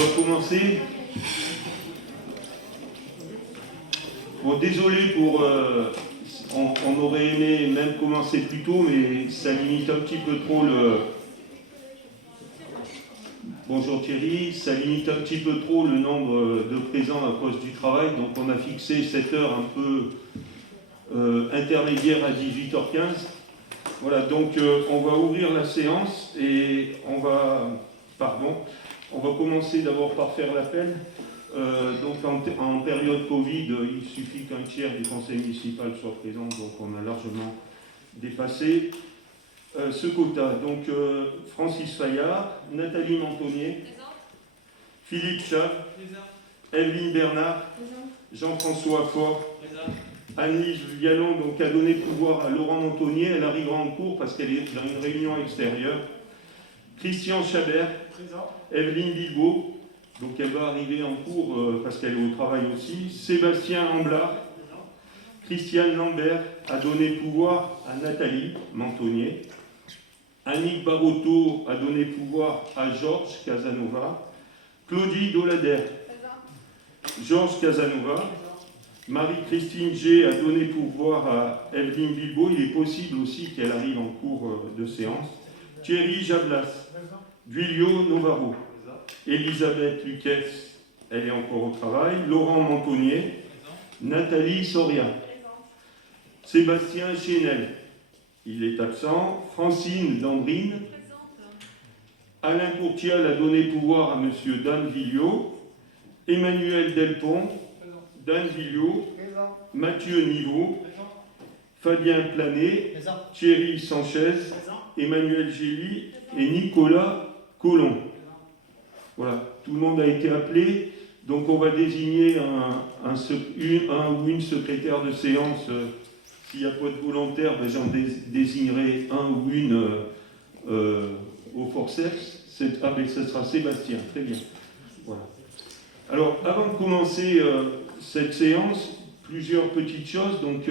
va commencer. Bon, désolé pour... on aurait aimé même commencer plus tôt, mais ça limite un petit peu trop le... Bonjour Thierry, ça limite un petit peu trop le nombre de présents à cause du travail, donc on a fixé cette heure un peu intermédiaire à 18h15. Voilà, donc on va ouvrir la séance et on va commencer d'abord par faire l'appel. Donc en période Covid, il suffit qu'un tiers du conseil municipal soit présent, donc on a largement dépassé ce quota. Donc Francis Fayard, Nathalie Mentonnier, Philippe Chat, Evelyne Bernard, Jean-François Faure, Annie Vialon, donc a donné pouvoir à Laurent Mentonnier, elle arrivera en cours parce qu'elle est dans une réunion extérieure. Christian Chabert, Evelyne Bilbao, donc elle va arriver en cours parce qu'elle est au travail aussi. Sébastien Amblard, Christiane Lambert a donné pouvoir à Nathalie Mentonnier. Annick Barotto a donné pouvoir à Georges Casanova. Claudie Dolader, Georges Casanova. Marie-Christine G a donné pouvoir à Evelyne Bilbao. Il est possible aussi qu'elle arrive en cours de séance. Thierry Jablas, Duilio Novaro, Elisabeth Luquet, elle est encore au travail. Laurent Mentonnier, Nathalie Soria, Sébastien Chénel, il est absent. Francine Dandrine, Alain Courtial a donné pouvoir à M. Dan Villot. Emmanuel Delpont, Dan Villot, Mathieu Niveau, Fabien Planet, Thierry Sanchez, Emmanuel Gély et Nicolas Collomb. Voilà, tout le monde a été appelé, donc on va désigner un ou une secrétaire de séance. S'il n'y a pas de volontaire, ben j'en désignerai un ou une au forceps. Ben, ce sera Sébastien, très bien. Voilà. Alors, avant de commencer cette séance, plusieurs petites choses. Donc,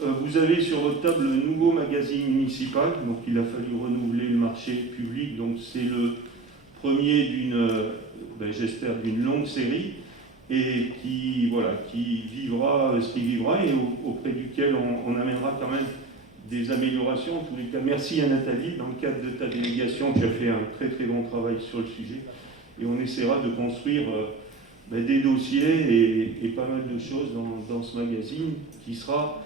vous avez sur votre table le nouveau magazine municipal. Donc, il a fallu renouveler le marché public. Donc, c'est le premier j'espère, d'une longue série et qui vivra ce qui vivra et auprès duquel on amènera quand même des améliorations. En tous les cas, merci à Nathalie. Dans le cadre de ta délégation, tu as fait un très très bon travail sur le sujet et on essaiera de construire des dossiers et pas mal de choses dans ce magazine qui sera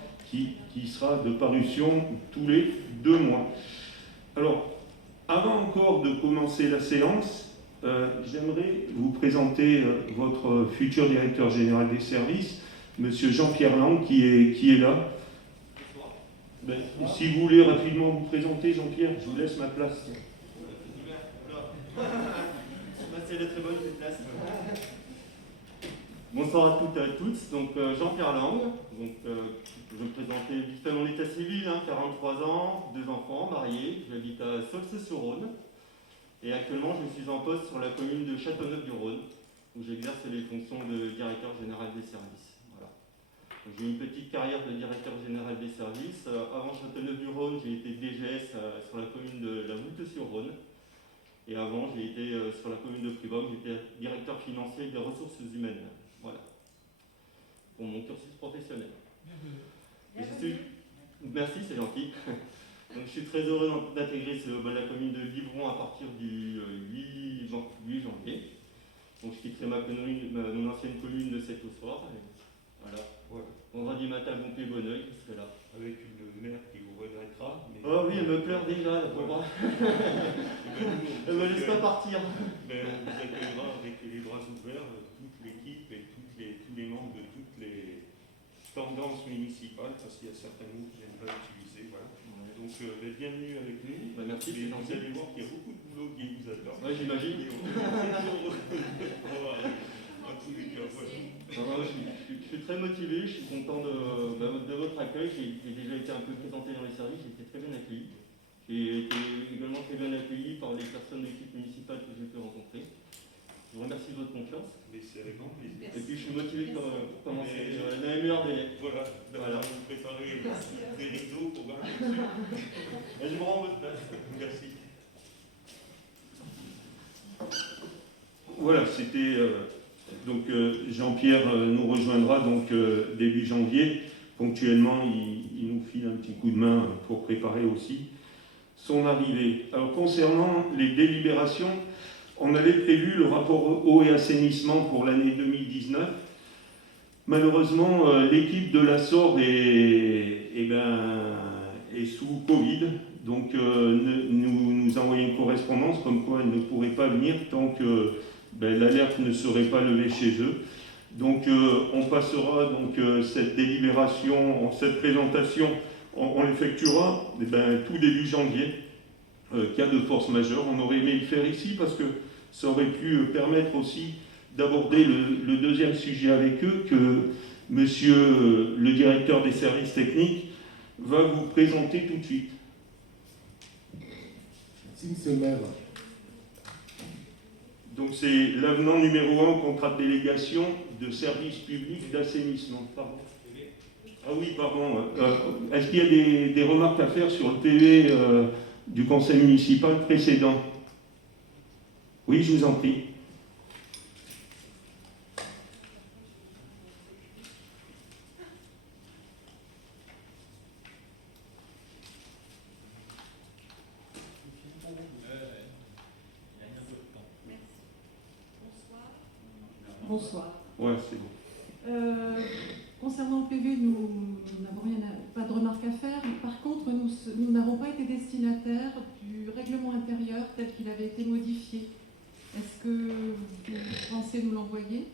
de parution tous les 2 mois. Alors, avant encore de commencer la séance, j'aimerais vous présenter votre futur directeur général des services, M. Jean-Pierre Lang, qui est là. Si vous voulez rapidement vous présenter, Jean-Pierre, je vous laisse ma place. C'est la très bonne place. Bonsoir à toutes et à tous. Donc Jean-Pierre Lang. Donc, je me présentais vite fait mon état civil, 43 ans, 2 enfants, mariés. J'habite à Saulce-sur-Rhône. Et actuellement, je suis en poste sur la commune de Châteauneuf-du-Rhône, où j'exerce les fonctions de directeur général des services. Voilà. J'ai une petite carrière de directeur général des services. Avant Châteauneuf-du-Rhône, j'ai été DGS sur la commune de la Voulte-sur-Rhône. Et avant, j'ai été sur la commune de Privog, j'étais directeur financier des ressources humaines. Voilà. Pour mon cursus professionnel. Merci, c'est gentil. Donc, je suis très heureux d'intégrer la commune de Livron à partir du 8 janvier. Donc, je quitterai mon ancienne commune de Sept-au-Soir. Voilà. Vendredi matin, bon pied, bon oeil, je serai là. Avec une mère qui vous regrettera. Mais... Oh oui, elle me pleure déjà, la pauvre. Elle me laisse pas partir. Mais on vous accueillera avec les bras ouverts, toute l'équipe et tous les membres de toutes les tendances municipales, parce qu'il y a certains mots que je n'aime pas utiliser. Voilà. Donc, bienvenue avec nous. Merci, et vous allez voir qu'il y a beaucoup de boulot qui vous attend. Oui, j'imagine. En tous les cas, voilà. Je suis très motivé, je suis content de votre accueil. J'ai déjà été un peu présenté dans les services, j'ai été très bien accueilli. J'ai été également très bien accueilli par les personnes de l'équipe municipale que j'ai pu rencontrer. Je vous remercie de votre confiance. Mais c'est avec grand plaisir. Et puis je suis motivé pour commencer dans les meilleurs délais. Voilà. Vous préparez des rideaux pour voir. Je vous rends votre place. Merci. voilà, c'était... donc Jean-Pierre nous rejoindra donc début janvier. Ponctuellement, il nous file un petit coup de main pour préparer aussi son arrivée. Alors concernant les délibérations, on avait prévu le rapport eau et assainissement pour l'année 2019. Malheureusement, l'équipe de la SOR est sous Covid, donc nous a envoyé une correspondance comme quoi elle ne pourrait pas venir tant que l'alerte ne serait pas levée chez eux. Donc on passera donc cette délibération, cette présentation, on l'effectuera tout début janvier, cas de force majeure. On aurait aimé le faire ici parce que ça aurait pu permettre aussi d'aborder le deuxième sujet avec eux que monsieur le directeur des services techniques va vous présenter tout de suite. Merci, monsieur le maire. Donc c'est l'avenant numéro 1 au contrat de délégation de service public d'assainissement. Pardon. Ah oui, pardon. Est-ce qu'il y a des remarques à faire sur le PV du conseil municipal précédent? Oui, je vous en prie. Bonsoir. Ouais, c'est bon. Concernant le PV, nous n'avons pas de remarques à faire. Par contre, nous n'avons pas été destinataires du règlement intérieur tel qu'il avait été modifié. Est-ce que vous pensez nous l'envoyer?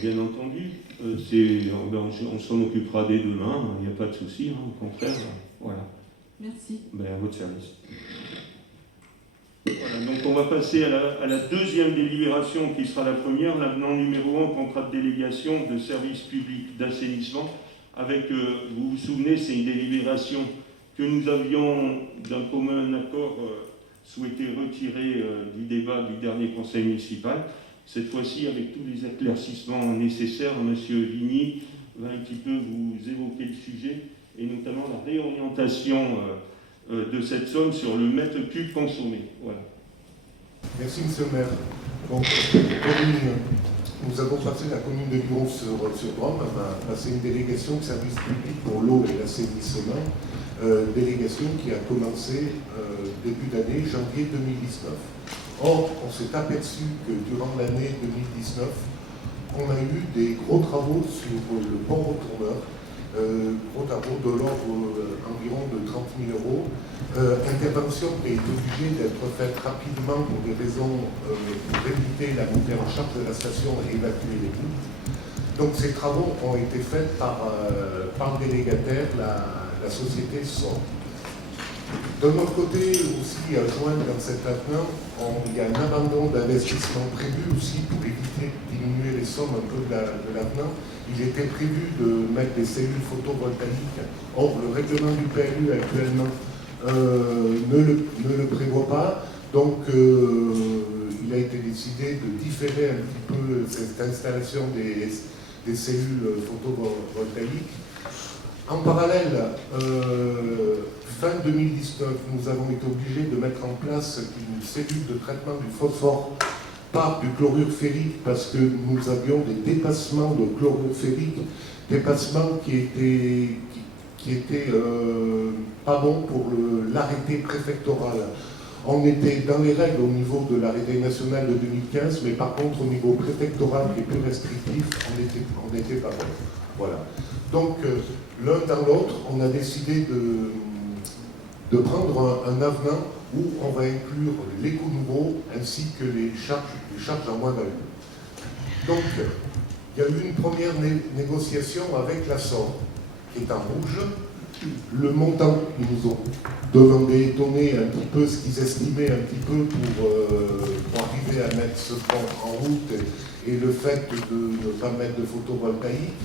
Bien entendu. On s'en occupera dès demain. Il n'y a pas de souci, au contraire. Voilà. Merci. À votre service. Voilà, donc on va passer à la deuxième délibération qui sera la première, l'avenant numéro 1 au contrat de délégation de service public d'assainissement. Avec, vous vous souvenez, c'est une délibération que nous avions d'un commun accord souhaité retirer du débat du dernier conseil municipal. Cette fois-ci, avec tous les éclaircissements nécessaires, M. Vigny va un petit peu vous évoquer le sujet, et notamment la réorientation de cette somme sur le mètre cube consommé. Voilà. Merci, monsieur le maire. Donc, nous avons passé la commune de Lyon sur Drôme, on a passé une délégation de service public pour l'eau et l'assainissement, délégation qui a commencé début d'année, janvier 2019. Or, on s'est aperçu que durant l'année 2019, on a eu des gros travaux sur le pont retourneur, gros travaux de l'ordre environ de 30 000 €. Intervention qui est obligée d'être faite rapidement pour des raisons pour éviter la montée en charge de la station et évacuer les gouttes. Donc ces travaux ont été faits par le délégataire, la société SOR. De notre côté aussi, à joindre dans cet avenant, il y a un abandon d'investissement prévu aussi pour éviter de diminuer les sommes un peu de l'avenant. Il était prévu de mettre des cellules photovoltaïques. Or, le règlement du PLU actuellement ne le prévoit pas. Donc, il a été décidé de différer un petit peu cette installation des cellules photovoltaïques. En parallèle, fin 2019, nous avons été obligés de mettre en place une cellule de traitement du phosphore par du chlorure ferrique parce que nous avions des dépassements de chlorure ferrique, dépassements qui étaient pas bons pour l'arrêté préfectoral. On était dans les règles au niveau de l'arrêté national de 2015, mais par contre au niveau préfectoral qui est plus restrictif, on n'était pas bon. Voilà. Donc l'un dans l'autre, on a décidé de prendre un avenant où on va inclure l'éco nouveau ainsi que les charges en moins value. Donc il y a eu une première négociation avec la SOR qui est en rouge. Le montant qu'ils nous ont demandé, donné un petit peu ce qu'ils estimaient un petit peu pour arriver à mettre ce pont en route et le fait de ne pas mettre de photovoltaïque.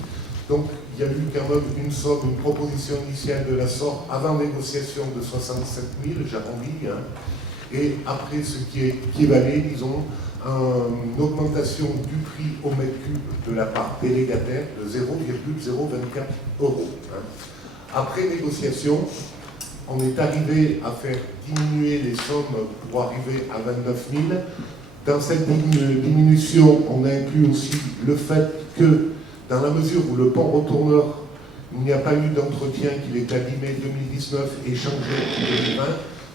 Donc il y a eu quand même une somme, une proposition initiale de la SOR avant négociation de 67 000, j'arrondis, et après ce qui équivalait, disons, à une augmentation du prix au mètre cube de la part délégataire de 0,024 €. Après négociation, on est arrivé à faire diminuer les sommes pour arriver à 29 000. Dans cette diminution, on a inclus aussi le fait que, dans la mesure où le pont retourneur, il n'y a pas eu d'entretien, qu'il est abîmé 2019 et changé en 2020,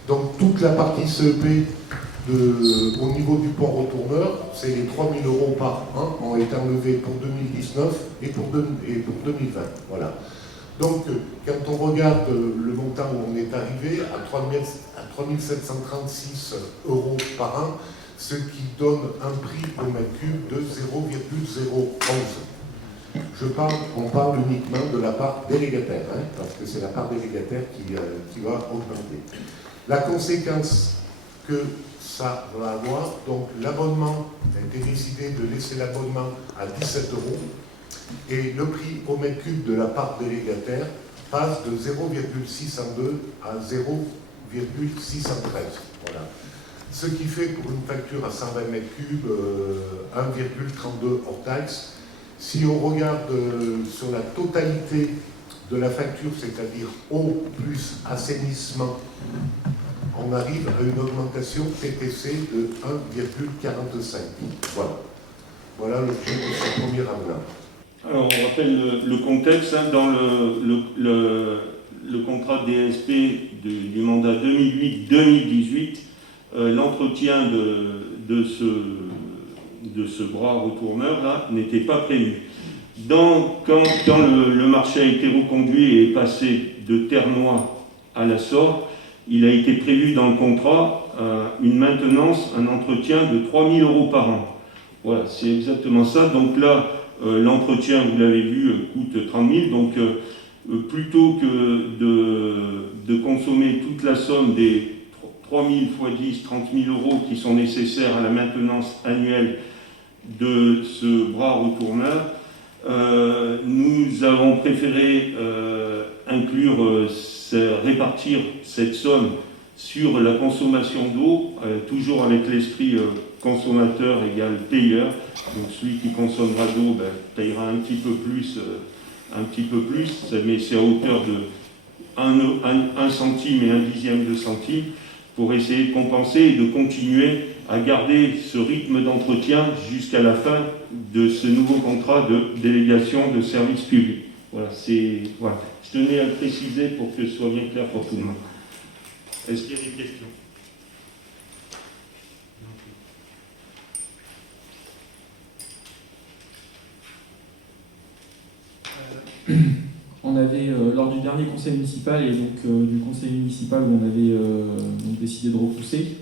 donc toute la partie CEP au niveau du pont retourneur, c'est les 3 000 € par an ont été enlevés pour 2019 et pour 2020. Voilà. Donc, quand on regarde le montant où on est arrivé, à 3 736 € par an, ce qui donne un prix au mètre cube de 0,011. On parle uniquement de la part délégataire, hein, parce que c'est la part délégataire qui va augmenter. La conséquence que ça va avoir, donc l'abonnement a été décidé de laisser l'abonnement à 17 € et le prix au mètre cube de la part délégataire passe de 0,602 à 0,613. Voilà. Ce qui fait pour une facture à 120 mètres cubes 1,32 hors taxe. Si on regarde sur la totalité de la facture, c'est-à-dire eau plus assainissement, on arrive à une augmentation TTC de 1,45. Voilà. Voilà l'objet de ce premier avenant. Alors, on rappelle le contexte. Hein, dans le contrat DSP du mandat 2008-2018, l'entretien de ce bras retourneur-là n'était pas prévu. Quand le marché a été reconduit et est passé de Ternois à la Sorre, il a été prévu dans le contrat une maintenance, un entretien de 3 000 € par an. Voilà, c'est exactement ça. Donc là, l'entretien, vous l'avez vu, coûte 30 000. Donc plutôt que de consommer toute la somme des 3 000 x 10, 30 000 € qui sont nécessaires à la maintenance annuelle de ce bras retourneur, nous avons préféré répartir cette somme sur la consommation d'eau, toujours avec l'esprit consommateur égale payeur. Donc celui qui consommera d'eau payera un petit peu plus, mais c'est à hauteur de 1 centime et 1/10 de centime pour essayer de compenser et de continuer à garder ce rythme d'entretien jusqu'à la fin de ce nouveau contrat de délégation de service public. Voilà, voilà. Je tenais à le préciser pour que ce soit bien clair pour tout le monde. Est-ce qu'il y a des questions? On avait, lors du dernier conseil municipal et donc du conseil municipal où on avait donc décidé de repousser,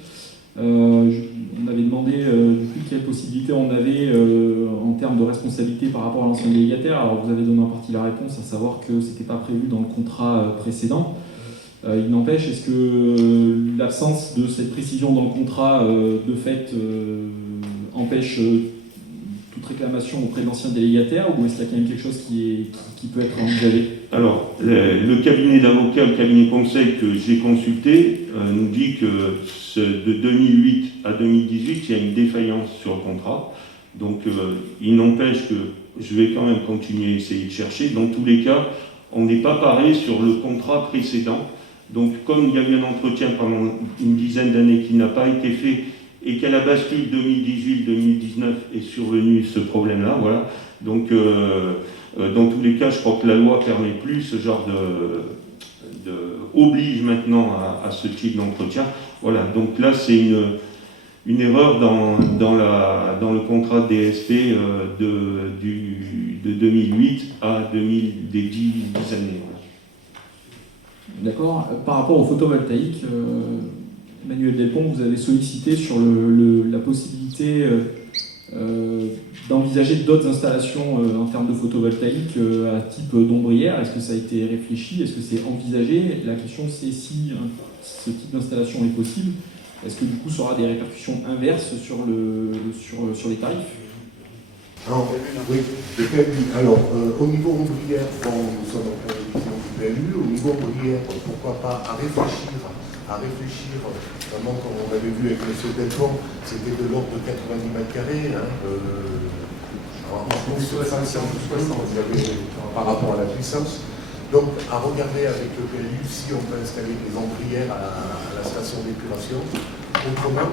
on avait demandé du coup quelles possibilités on avait en termes de responsabilité par rapport à l'ancien délégataire. Alors vous avez donné en partie la réponse, à savoir que ce n'était pas prévu dans le contrat précédent. Il n'empêche, est-ce que l'absence de cette précision dans le contrat de fait empêche toute réclamation auprès de l'ancien délégataire, ou est-ce qu'il y a quand même quelque chose qui peut être envisagé? Alors, le cabinet d'avocats, le cabinet conseil que j'ai consulté nous dit que de 2008 à 2018, il y a une défaillance sur le contrat. Donc, il n'empêche que je vais quand même continuer à essayer de chercher. Dans tous les cas, on n'est pas paré sur le contrat précédent. Donc, comme il y a eu un entretien pendant une dizaine d'années qui n'a pas été fait, et qu'à la bascule 2018-2019 est survenu ce problème-là, voilà. Donc, dans tous les cas, je crois que la loi permet plus ce genre oblige maintenant à ce type d'entretien. Voilà, donc là, c'est une erreur dans le contrat DSP de 2008 à des 10 années. Voilà. D'accord. Par rapport au photovoltaïque, Emmanuel Delpont, vous avez sollicité sur la possibilité d'envisager d'autres installations en termes de photovoltaïque à type d'ombrière. Est-ce que ça a été réfléchi? Est-ce que c'est envisagé? La question c'est si ce type d'installation est possible, est-ce que du coup ça aura des répercussions inverses sur les tarifs? Oui, le PLU. Alors, au niveau ombrière, nous sommes en pleine révision du PLU. Au niveau ombrière, pourquoi pas à réfléchir, vraiment, comme on avait vu avec M. Delpont, c'était de l'ordre de 90 mètres carrés. Par rapport à la puissance. Donc, à regarder avec le PLU si on peut installer des ombrières à la station d'épuration. Autrement,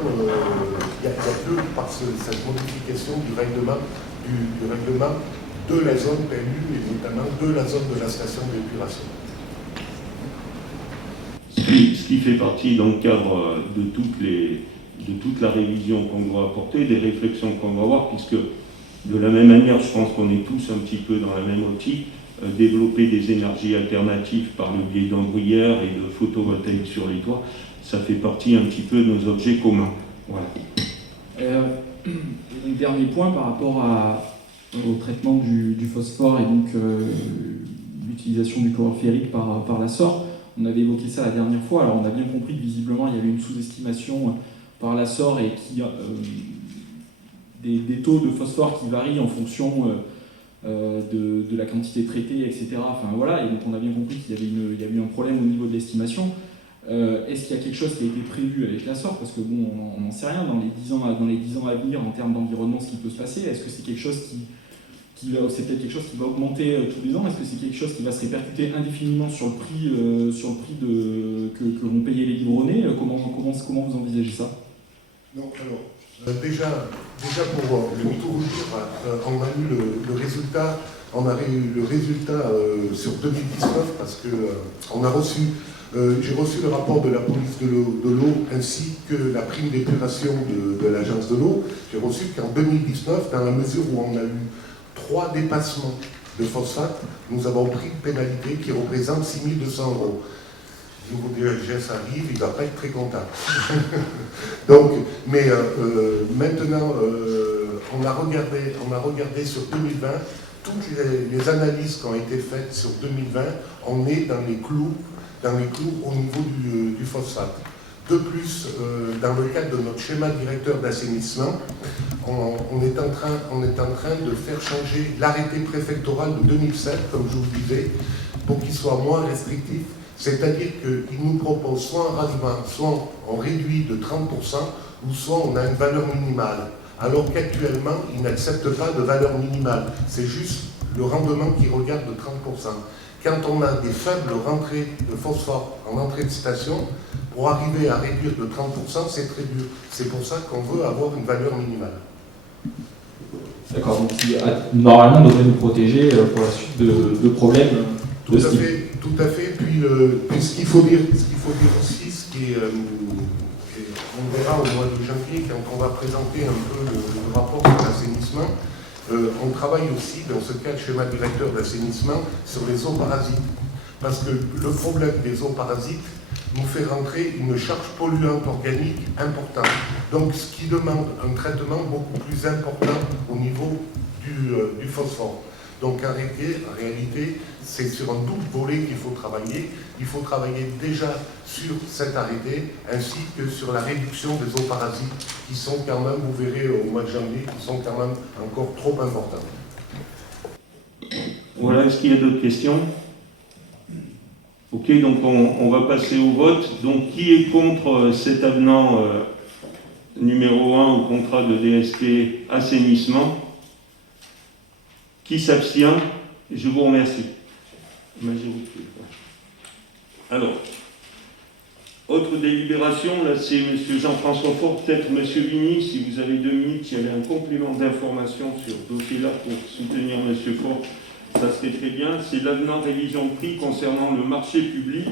il y a que par cette modification du règlement de la zone PMU et notamment de la zone de la station d'épuration. Ce qui fait partie dans le cadre de toute la révision qu'on doit apporter, des réflexions qu'on va avoir, puisque de la même manière, je pense qu'on est tous un petit peu dans la même optique, développer des énergies alternatives par le biais d'ombrières et de photovoltaïque sur les toits, ça fait partie un petit peu de nos objets communs. Voilà. Et donc, dernier point par rapport au traitement du phosphore et donc l'utilisation du chlorure ferrique par la SOR. On avait évoqué ça la dernière fois. Alors on a bien compris que visiblement il y avait une sous-estimation par la SOR et des taux de phosphore qui varient en fonction de la quantité traitée, etc. Enfin voilà, et donc on a bien compris qu'il y avait eu un problème au niveau de l'estimation. Est-ce qu'il y a quelque chose qui a été prévu avec la SOR? Parce que bon, on n'en sait rien dans les 10 ans à venir en termes d'environnement, ce qui peut se passer. Est-ce que c'est quelque chose c'est peut-être quelque chose qui va augmenter tous les ans? Est-ce que c'est quelque chose qui va se répercuter indéfiniment sur le prix que vont payer les biberonnais? Comment vous envisagez ça? Donc, alors, déjà pour tout vous dire, on a eu le résultat. On a eu le résultat sur 2019 parce que j'ai reçu le rapport de la police de l'eau ainsi que la prime d'épuration de l'agence de l'eau. J'ai reçu qu'en 2019, dans la mesure où on a eu 3 dépassements de phosphate, nous avons pris une pénalité qui représente 6 200 €. Le nouveau DGS arrive, il ne va pas être très content. Donc, mais maintenant, on a regardé sur 2020, toutes les analyses qui ont été faites sur 2020, on est dans les clous au niveau du phosphate. De plus, dans le cadre de notre schéma directeur d'assainissement, on est en train de faire changer l'arrêté préfectoral de 2007, comme je vous disais, pour qu'il soit moins restrictif. C'est-à-dire qu'il nous propose soit un radiement, soit on réduit de 30%, ou soit on a une valeur minimale. Alors qu'actuellement, ils n'acceptent pas de valeur minimale. C'est juste le rendement qu'ils regardent de 30%. Quand on a des faibles rentrées de phosphore en entrée de station, pour arriver à réduire de 30%, c'est très dur. C'est pour ça qu'on veut avoir une valeur minimale. D'accord, donc normalement on devrait nous protéger pour la suite de problèmes. Tout à fait. Puis ce qu'il faut dire aussi, on verra au mois de janvier, quand on va présenter un peu le rapport sur l'assainissement, on travaille aussi, dans ce cas de schéma directeur d'assainissement, sur les eaux parasites. Parce que le problème des eaux parasites nous fait rentrer une charge polluante organique importante. Donc ce qui demande un traitement beaucoup plus important au niveau du phosphore. Donc en réalité, c'est sur un double volet qu'il faut travailler. Il faut travailler déjà sur cet arrêté, ainsi que sur la réduction des eaux parasites, qui sont quand même, vous verrez au mois de janvier, qui sont quand même encore trop importantes. Voilà, est-ce qu'il y a d'autres questions? Ok, donc on va passer au vote. Donc qui est contre cet avenant numéro 1 au contrat de DSP assainissement? Qui s'abstient? Je vous remercie. Alors, autre délibération, là c'est M. Jean-François Faure, peut-être M. Vigny, si vous avez 2 minutes, il y avait un complément d'information sur ce dossier-là pour soutenir M. Faure, ça serait très bien. C'est l'avenant révision de prix concernant le marché public,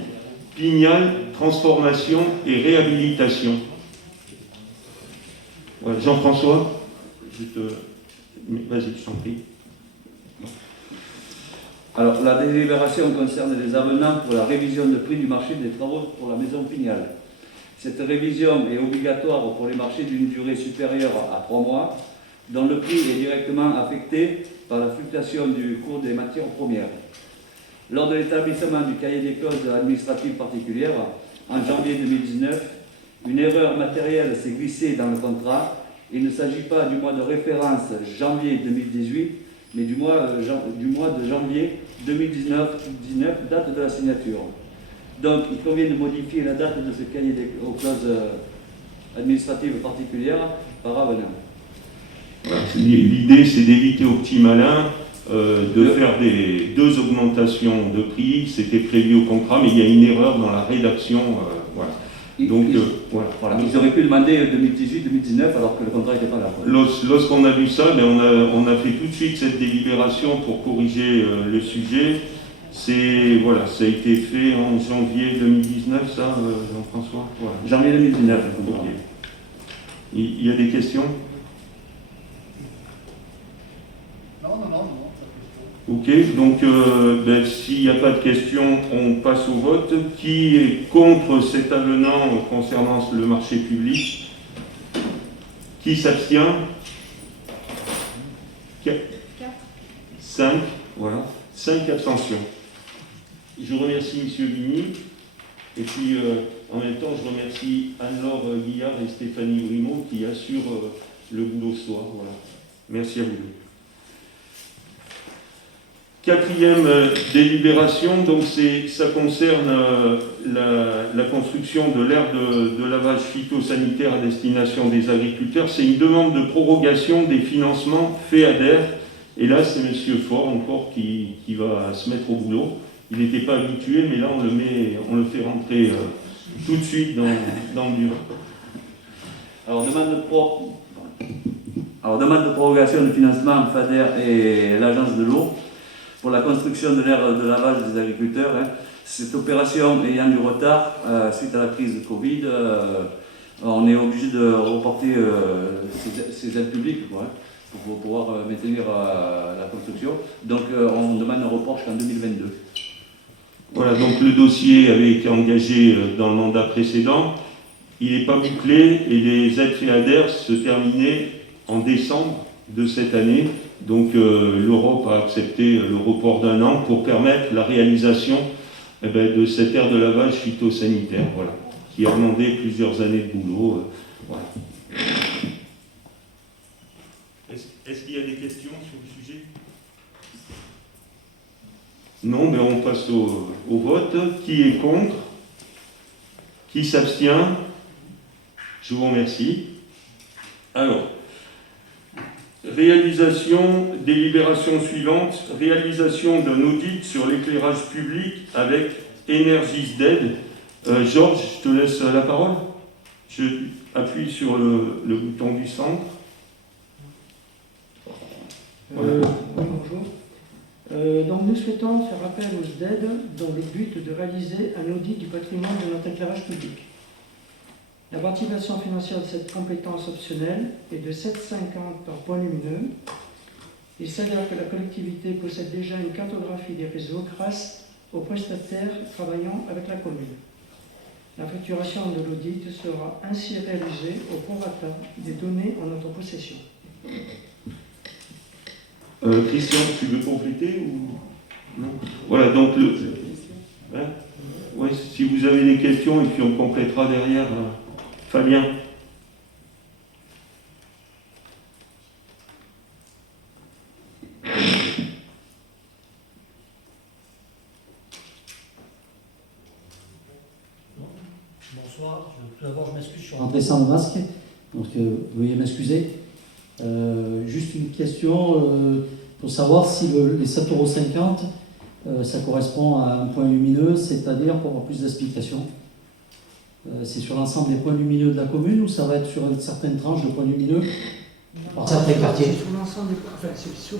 Pignal, transformation et réhabilitation. Voilà, Jean-François, vas-y, je t'en prie. Alors, la délibération concerne les avenants pour la révision de prix du marché des travaux pour la maison Pignal. Cette révision est obligatoire pour les marchés d'une durée supérieure à 3 mois, dont le prix est directement affecté par la fluctuation du cours des matières premières. Lors de l'établissement du cahier des clauses administratives particulières, en janvier 2019, une erreur matérielle s'est glissée dans le contrat. Il ne s'agit pas du mois de référence janvier 2018, mais du mois de janvier 2019, date de la signature. Donc, il convient de modifier la date de ce cahier des clauses administratives particulières par avenant. Voilà. L'idée, c'est d'éviter aux petits malins de faire 2 augmentations de prix. C'était prévu au contrat, mais il y a une erreur dans la rédaction. Voilà. Donc, voilà. Voilà, ils auraient pu demander 2018-2019 alors que le contrat n'était pas là. Lorsqu'on a vu ça, on a fait tout de suite cette délibération pour corriger le sujet. Voilà, ça a été fait en janvier 2019, ça, Jean-François, voilà. Janvier 2019. Ok. Il y a des questions? Non. Ok, donc s'il n'y a pas de questions, on passe au vote. Qui est contre cet avenant concernant le marché public? Qui s'abstient? 4. 5, voilà. 5 abstentions. Je remercie M. Vigny. Et puis, en même temps, je remercie Anne-Laure Guillard et Stéphanie Grimaud qui assurent le boulot ce soir. Voilà. Merci à vous deux. Quatrième délibération, donc ça concerne la construction de l'aire de lavage phytosanitaire à destination des agriculteurs. C'est une demande de prorogation des financements FEADER. Et là, c'est M. Faure encore qui va se mettre au boulot. Il n'était pas habitué, mais là, on le fait rentrer tout de suite dans le bureau. Alors, demande de prorogation de financement FADER et l'Agence de l'eau pour la construction de l'aire de lavage des agriculteurs. Cette opération ayant du retard suite à la crise de Covid, on est obligé de reporter ces aides publiques pour pouvoir maintenir la construction. Donc on demande un report jusqu'en 2022. Voilà, donc le dossier avait été engagé dans le mandat précédent. Il n'est pas bouclé et les aides FEADER se terminaient en décembre de cette année. Donc l'Europe a accepté le report d'1 an pour permettre la réalisation de cette aire de lavage phytosanitaire, voilà, qui a demandé plusieurs années de boulot. Voilà. Est-ce qu'il y a des questions sur le sujet? Non, mais on passe au vote. Qui est contre? Qui s'abstient? Je vous remercie. Alors, délibération suivante, réalisation d'un audit sur l'éclairage public avec Énergisdead. Georges, je te laisse la parole. Je appuie sur le bouton du centre. Bonjour. Donc nous souhaitons faire appel aux SDED dans le but de réaliser un audit du patrimoine de notre éclairage public. La motivation financière de cette compétence optionnelle est de 7,50 par point lumineux. Il s'avère que la collectivité possède déjà une cartographie des réseaux grâce aux prestataires travaillant avec la commune. La facturation de l'audit sera ainsi réalisée au prorata des données en notre possession. Christian, tu veux compléter ou non? Voilà, donc ouais, si vous avez des questions et puis on complétera derrière. Fabien. Bonsoir. Tout d'abord, je m'excuse sur Rentrer sans le masque, donc veuillez m'excuser. Juste une question pour savoir si les 7,50 €, ça correspond à un point lumineux, c'est-à-dire pour avoir plus d'explications. C'est sur l'ensemble des points lumineux de la commune ou ça va être sur une certaine tranche de points lumineux par certains quartiers? Sur l'ensemble des points, c'est sur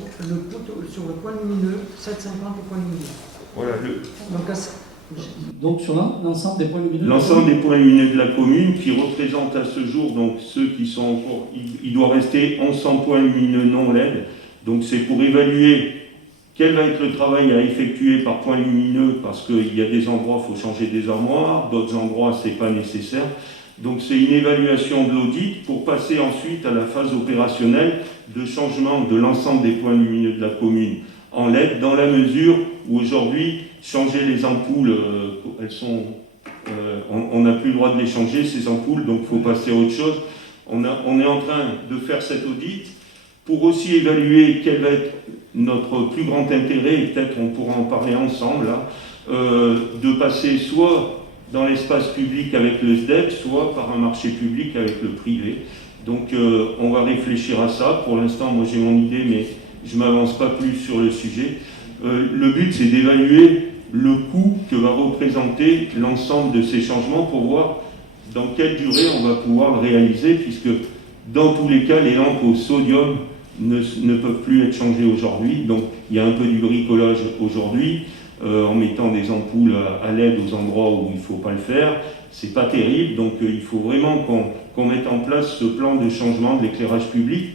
le point lumineux, 7,50 au point lumineux. Voilà, Donc sur l'ensemble des points lumineux. L'ensemble des points lumineux de la commune qui représentent à ce jour, donc ceux qui sont encore, il doit rester 1100 points lumineux non LED. Donc c'est pour évaluer quel va être le travail à effectuer par point lumineux, parce qu'il y a des endroits, il faut changer des armoires, d'autres endroits, ce n'est pas nécessaire. Donc c'est une évaluation de l'audit pour passer ensuite à la phase opérationnelle de changement de l'ensemble des points lumineux de la commune en LED, dans la mesure où aujourd'hui, changer les ampoules, on n'a plus le droit de les changer, ces ampoules, donc il faut passer à autre chose. On est en train de faire cet audit pour aussi évaluer quel va être notre plus grand intérêt, et peut-être on pourra en parler ensemble, là, de passer soit dans l'espace public avec le SDED, soit par un marché public avec le privé. Donc on va réfléchir à ça. Pour l'instant, moi j'ai mon idée, mais je ne m'avance pas plus sur le sujet. Le but, c'est d'évaluer le coût que va représenter l'ensemble de ces changements pour voir dans quelle durée on va pouvoir le réaliser, puisque dans tous les cas, les lampes au sodium ne peuvent plus être changées aujourd'hui. Donc il y a un peu du bricolage aujourd'hui, en mettant des ampoules à LED aux endroits où il ne faut pas le faire. C'est pas terrible, donc il faut vraiment qu'on mette en place ce plan de changement de l'éclairage public,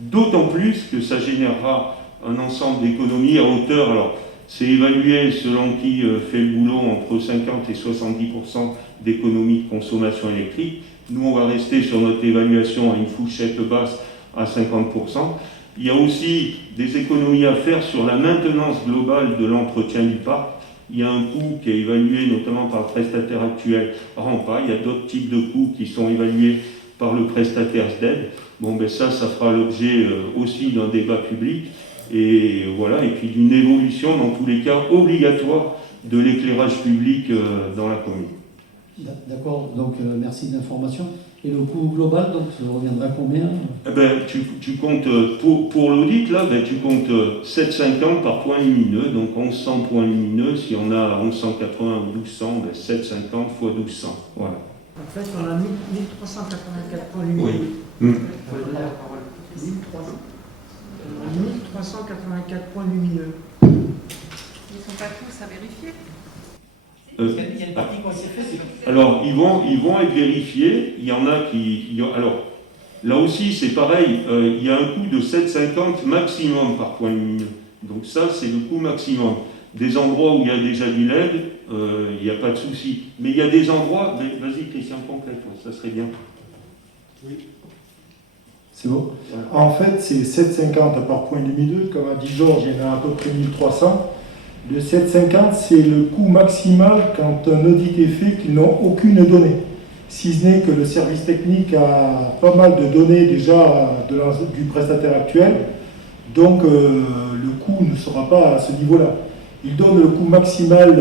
d'autant plus que ça générera un ensemble d'économies à hauteur. Alors, c'est évalué selon qui fait le boulot entre 50 et 70% d'économies de consommation électrique. Nous, on va rester sur notre évaluation à une fourchette basse à 50%. Il y a aussi des économies à faire sur la maintenance globale de l'entretien du parc. Il y a un coût qui est évalué notamment par le prestataire actuel Rampa. Il y a d'autres types de coûts qui sont évalués par le prestataire SDED. Bon, ben ça fera l'objet aussi d'un débat public. Et voilà, et puis d'une évolution, dans tous les cas, obligatoire de l'éclairage public dans la commune. D'accord, donc merci de l'information. Et le coût global, donc ça reviendra à combien? Eh ben, tu comptes, pour l'audit, là, ben, tu comptes 7,50 par point lumineux, donc 1100 points lumineux. Si on a 1180 ou 1200, ben 7,50 fois 1200. Voilà. En fait, on a 1384 points lumineux. Oui. 1384 points lumineux. Ils ne sont pas tous à vérifier. Il y a une partie qui a été faite. Alors, ils vont être vérifiés. Il y en a qui... Alors, là aussi, c'est pareil. Il y a un coût de 7,50 maximum par point lumineux. Donc ça, c'est le coût maximum. Des endroits où il y a déjà du LED, il n'y a pas de souci. Mais il y a des endroits... Vas-y, Christian, complète, ça serait bien. Oui. C'est bon. En fait, c'est 7,50 par point lumineux. Comme a dit Georges, il y en a à peu près 1300. Le 7,50, c'est le coût maximal quand un audit est fait qu'ils n'ont aucune donnée. Si ce n'est que le service technique a pas mal de données déjà du prestataire actuel. Donc le coût ne sera pas à ce niveau-là. Ils donnent le coût maximal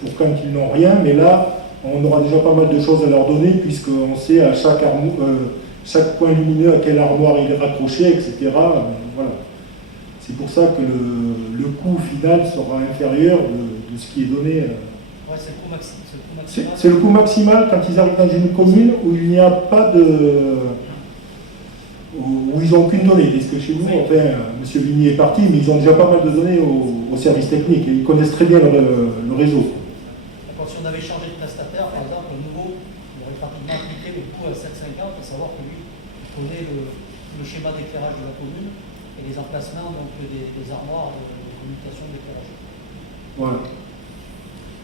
pour quand ils n'ont rien, mais là, on aura déjà pas mal de choses à leur donner puisqu'on sait à chaque point lumineux à quelle armoire il est raccroché, etc. Voilà. C'est pour ça que le coût final sera inférieur de ce qui est donné. Ouais, c'est le coût maximal. C'est le coût maximal quand ils arrivent dans une commune où il n'y a pas de... où ils n'ont aucune donnée. Parce que chez nous, enfin, M. Vigny est parti, mais ils ont déjà pas mal de données au service technique. Et ils connaissent très bien le réseau. D'accord, si on avait changé de prestataire, par exemple, le nouveau, on aurait pratiquement appliqué le coût à 7,50, à savoir que lui, il connaît le schéma d'éclairage de la commune et les emplacements donc, des armoires de communication d'éclairage. Voilà.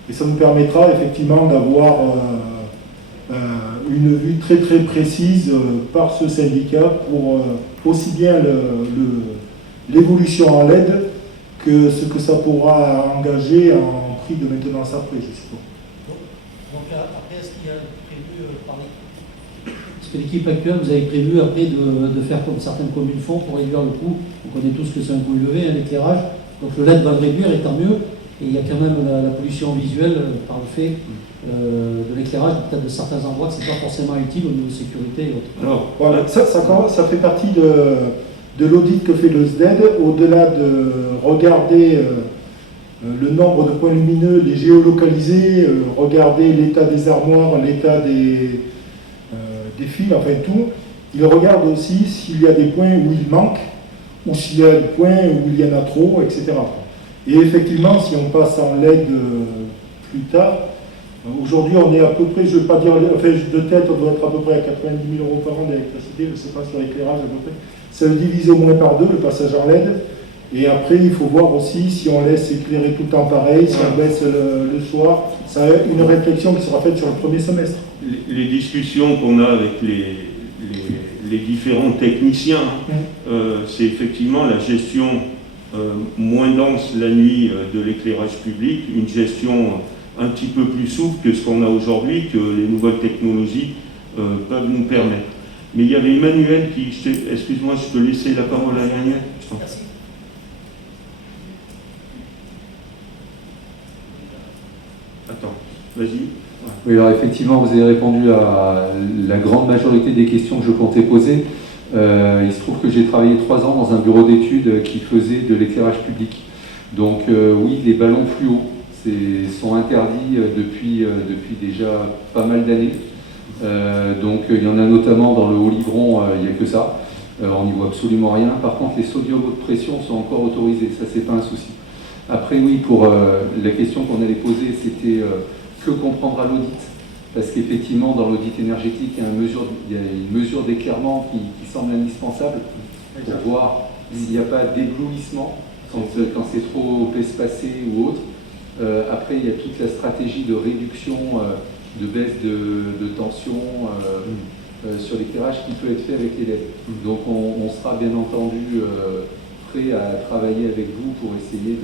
Et ça nous permettra effectivement d'avoir une vue très très précise par ce syndicat pour aussi bien l'évolution en LED que ce que ça pourra engager en prix de maintenance après, je suppose. Donc après, est-ce qu'il y a prévu par Parce que l'équipe actuelle, vous avez prévu après de faire comme certaines communes font pour réduire le coût. On connaît tous que c'est un coût élevé, l'éclairage. Donc le LED va le réduire et tant mieux. Et il y a quand même la pollution visuelle par le fait de l'éclairage, peut-être de certains endroits que ce n'est pas forcément utile au niveau de sécurité et autres. Alors, voilà, ça fait partie de l'audit que fait le SDED, au-delà de regarder le nombre de points lumineux, les géolocaliser, regarder l'état des armoires, l'état des fils, enfin tout. Il regarde aussi s'il y a des points où il manque, ou s'il y a des points où il y en a trop, etc. Et effectivement, si on passe en LED plus tard, aujourd'hui on est à peu près, je ne vais pas dire, enfin de tête, on doit être à peu près à 90 000 € par an d'électricité, je ne sais pas sur l'éclairage à peu près. Ça le divise au moins par deux, le passage en LED. Et après, il faut voir aussi si on laisse éclairer tout le temps pareil, si on baisse le soir. Ça a une réflexion qui sera faite sur le premier semestre. Les discussions qu'on a avec les différents techniciens, c'est effectivement la gestion moins dense la nuit de l'éclairage public, une gestion un petit peu plus souple que ce qu'on a aujourd'hui, que les nouvelles technologies peuvent nous permettre. Mais il y avait Emmanuel qui... Excuse-moi, je peux laisser la parole à Emmanuel. Merci. Attends, vas-y. Oui, alors effectivement, vous avez répondu à la grande majorité des questions que je comptais poser. Il se trouve que j'ai travaillé 3 ans dans un bureau d'études qui faisait de l'éclairage public. Donc oui, les ballons fluo sont interdits depuis déjà pas mal d'années. Donc il y en a notamment dans le Haut-Livron, il n'y a que ça. On n'y voit absolument rien. Par contre, les sodium haute pression sont encore autorisés, ça c'est pas un souci. Après oui, pour la question qu'on allait poser, c'était que comprendra l'audit? Parce qu'effectivement, dans l'audit énergétique, il y a une mesure d'éclairement qui semble indispensable pour voir s'il n'y a pas d'éblouissement quand c'est trop espacé ou autre. Après, il y a toute la stratégie de réduction, de baisse de tension sur l'éclairage qui peut être fait avec les LED. Donc on sera bien entendu prêt à travailler avec vous pour essayer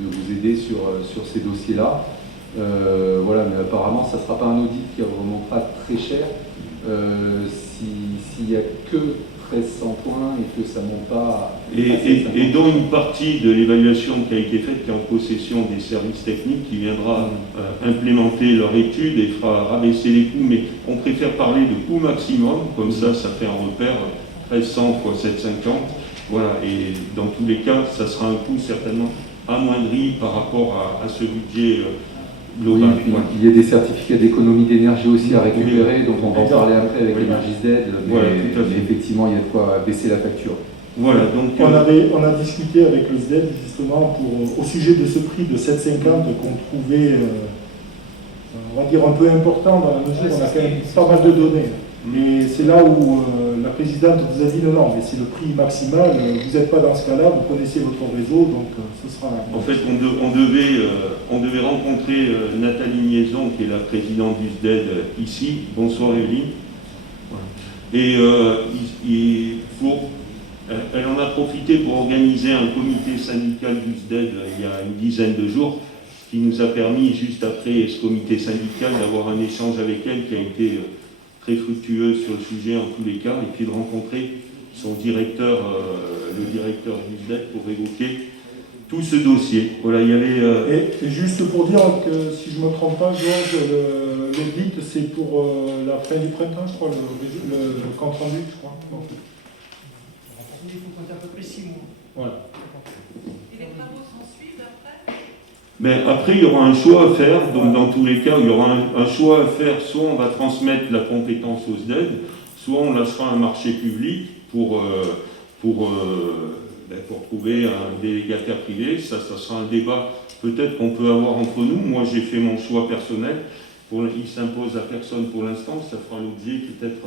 de vous aider sur ces dossiers-là. Voilà, mais apparemment, ça ne sera pas un audit qui ne vraiment pas très cher. S'il n'y a que 1300 points et que ça ne monte pas... Et dont une partie de l'évaluation qui a été faite, qui est en possession des services techniques, qui viendra implémenter leur étude et fera rabaisser les coûts, mais on préfère parler de coût maximum, comme ça fait un repère 1300 x 750. Voilà, et dans tous les cas, ça sera un coût certainement amoindri par rapport à ce budget global. Oui, puis, il y a des certificats d'économie d'énergie aussi à récupérer, donc on va en parler après avec Energies d'aide, mais effectivement, il y a de quoi baisser la facture. Voilà, donc on a discuté avec le SDED justement au sujet de ce prix de 7,50 qu'on trouvait, on va dire, un peu important dans la mesure où on a quand même pas mal de données. Mais c'est là où la présidente vous a dit non, mais c'est le prix maximal, vous n'êtes pas dans ce cas-là, vous connaissez votre réseau, donc ce sera... En fait, on devait rencontrer Nathalie Niaison, qui est la présidente du SDED ici. Bonsoir Evelyne. Et elle en a profité pour organiser un comité syndical du SDED il y a une dizaine de jours, qui nous a permis, juste après ce comité syndical, d'avoir un échange avec elle qui a été très fructueux sur le sujet en tous les cas, et puis de rencontrer son directeur, le directeur du SDED, pour évoquer tout ce dossier. Voilà, il y avait... Et juste pour dire que, si je ne me trompe pas, Georges, l'audit, c'est pour la fin du printemps, je crois, le compte rendu, je crois. Il faut compter à peu près 6 mois. Voilà. Et les travaux s'en suivent après? Mais après, il y aura un choix à faire. Donc, dans tous les cas, il y aura un choix à faire. Soit on va transmettre la compétence au SDED, soit on lâchera un marché public pour trouver un délégataire privé. Ça sera un débat peut-être qu'on peut avoir entre nous. Moi, j'ai fait mon choix personnel. Il s'impose à personne pour l'instant. Ça fera l'objet peut-être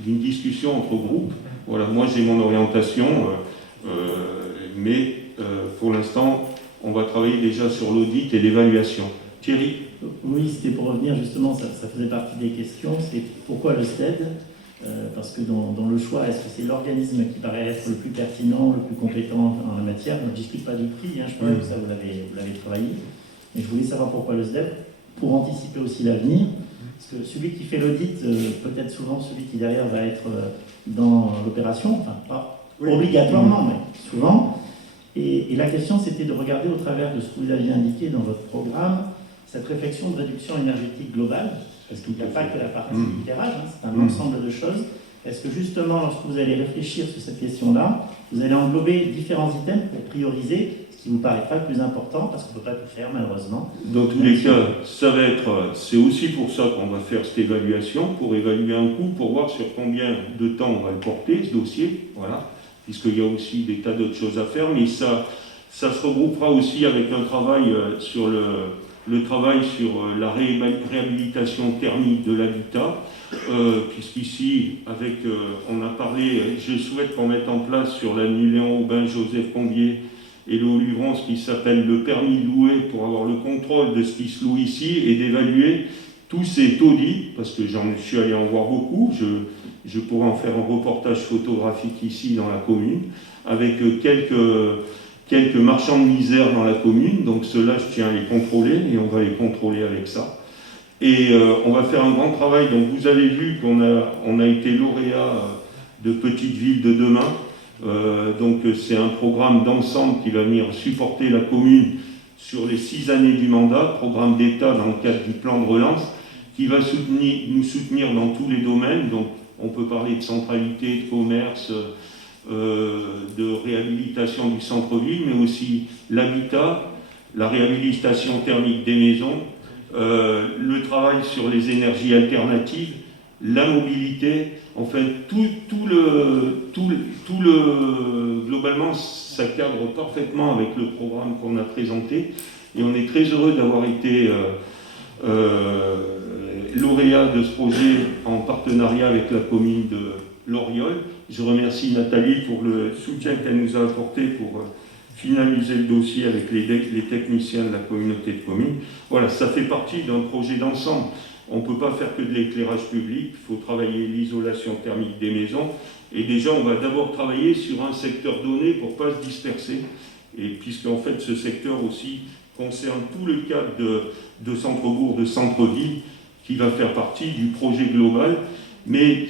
d'une discussion entre groupes. Voilà, moi j'ai mon orientation, mais pour l'instant, on va travailler déjà sur l'audit et l'évaluation. Thierry? Oui, c'était pour revenir justement, ça faisait partie des questions, c'est pourquoi le SDED? Parce que dans le choix, est-ce que c'est l'organisme qui paraît être le plus pertinent, le plus compétent en la matière? On ne discute pas du prix, je pense que ça vous l'avez travaillé, mais je voulais savoir pourquoi le SDED, pour anticiper aussi l'avenir. Parce que celui qui fait l'audit, peut-être souvent celui qui derrière va être dans l'opération, enfin pas obligatoirement, mais souvent. Et la question, c'était de regarder au travers de ce que vous aviez indiqué dans votre programme, cette réflexion de réduction énergétique globale, parce qu'il n'y a pas que la partie éclairage, c'est un ensemble de choses. Est-ce que justement, lorsque vous allez réfléchir sur cette question-là, vous allez englober différents items pour prioriser ce qui vous paraîtra le plus important, parce qu'on ne peut pas tout faire malheureusement. Dans tous les cas, c'est aussi pour ça qu'on va faire cette évaluation, pour évaluer un coût, pour voir sur combien de temps on va le porter, ce dossier, voilà, puisqu'il y a aussi des tas d'autres choses à faire, mais ça se regroupera aussi avec un travail sur le travail sur la réhabilitation thermique de l'habitat, puisqu'ici, on a parlé, je souhaite qu'on mette en place sur l'avenue Léon Aubin, Joseph Combier et le Haut-Livron ce qui s'appelle le permis de louer pour avoir le contrôle de ce qui se loue ici et d'évaluer tous ces taudis, parce que j'en suis allé en voir beaucoup, je pourrais en faire un reportage photographique ici dans la commune, avec quelques marchands de misère dans la commune, donc ceux-là je tiens à les contrôler et on va les contrôler avec ça. Et on va faire un grand travail, donc vous avez vu qu'on a été lauréat de Petites Villes de demain, donc c'est un programme d'ensemble qui va venir supporter la commune sur les 6 années du mandat, programme d'État dans le cadre du plan de relance, qui va nous soutenir dans tous les domaines, donc on peut parler de centralité, de commerce, de réhabilitation du centre-ville, mais aussi l'habitat, la réhabilitation thermique des maisons, le travail sur les énergies alternatives, la mobilité, en fait, globalement, ça cadre parfaitement avec le programme qu'on a présenté. Et on est très heureux d'avoir été lauréat de ce projet en partenariat avec la commune de Loriol. Je remercie Nathalie pour le soutien qu'elle nous a apporté pour finaliser le dossier avec les techniciens de la communauté de communes. Voilà, ça fait partie d'un projet d'ensemble. On ne peut pas faire que de l'éclairage public, il faut travailler l'isolation thermique des maisons. Et déjà, on va d'abord travailler sur un secteur donné pour ne pas se disperser. Et puisqu'en fait, ce secteur aussi concerne tout le cadre de centre-bourg, de centre-ville, qui va faire partie du projet global, et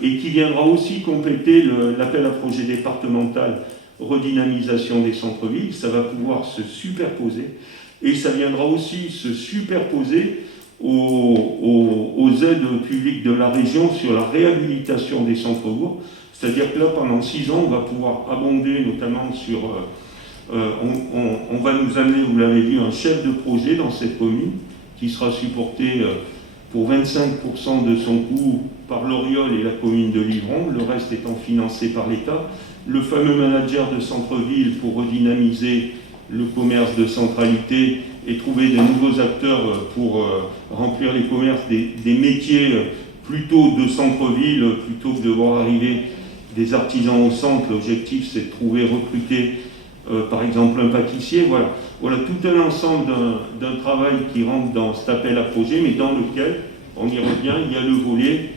qui viendra aussi compléter l'appel à projet départemental redynamisation des centres-villes. Ça va pouvoir se superposer, et ça viendra aussi se superposer aux aides publiques de la région sur la réhabilitation des centres-bourgs. C'est-à-dire que là, pendant 6 ans, on va pouvoir abonder notamment sur... on va nous amener, vous l'avez dit, un chef de projet dans cette commune qui sera supporté pour 25% de son coût par Loriol et la commune de Livron, le reste étant financé par l'État. Le fameux manager de centre-ville pour redynamiser le commerce de centralité et trouver de nouveaux acteurs pour remplir les commerces des métiers plutôt de centre-ville, plutôt que de voir arriver des artisans au centre. L'objectif, c'est de trouver, recruter par exemple un pâtissier. Voilà tout un ensemble d'un travail qui rentre dans cet appel à projet, mais dans lequel, on y revient, il y a le volet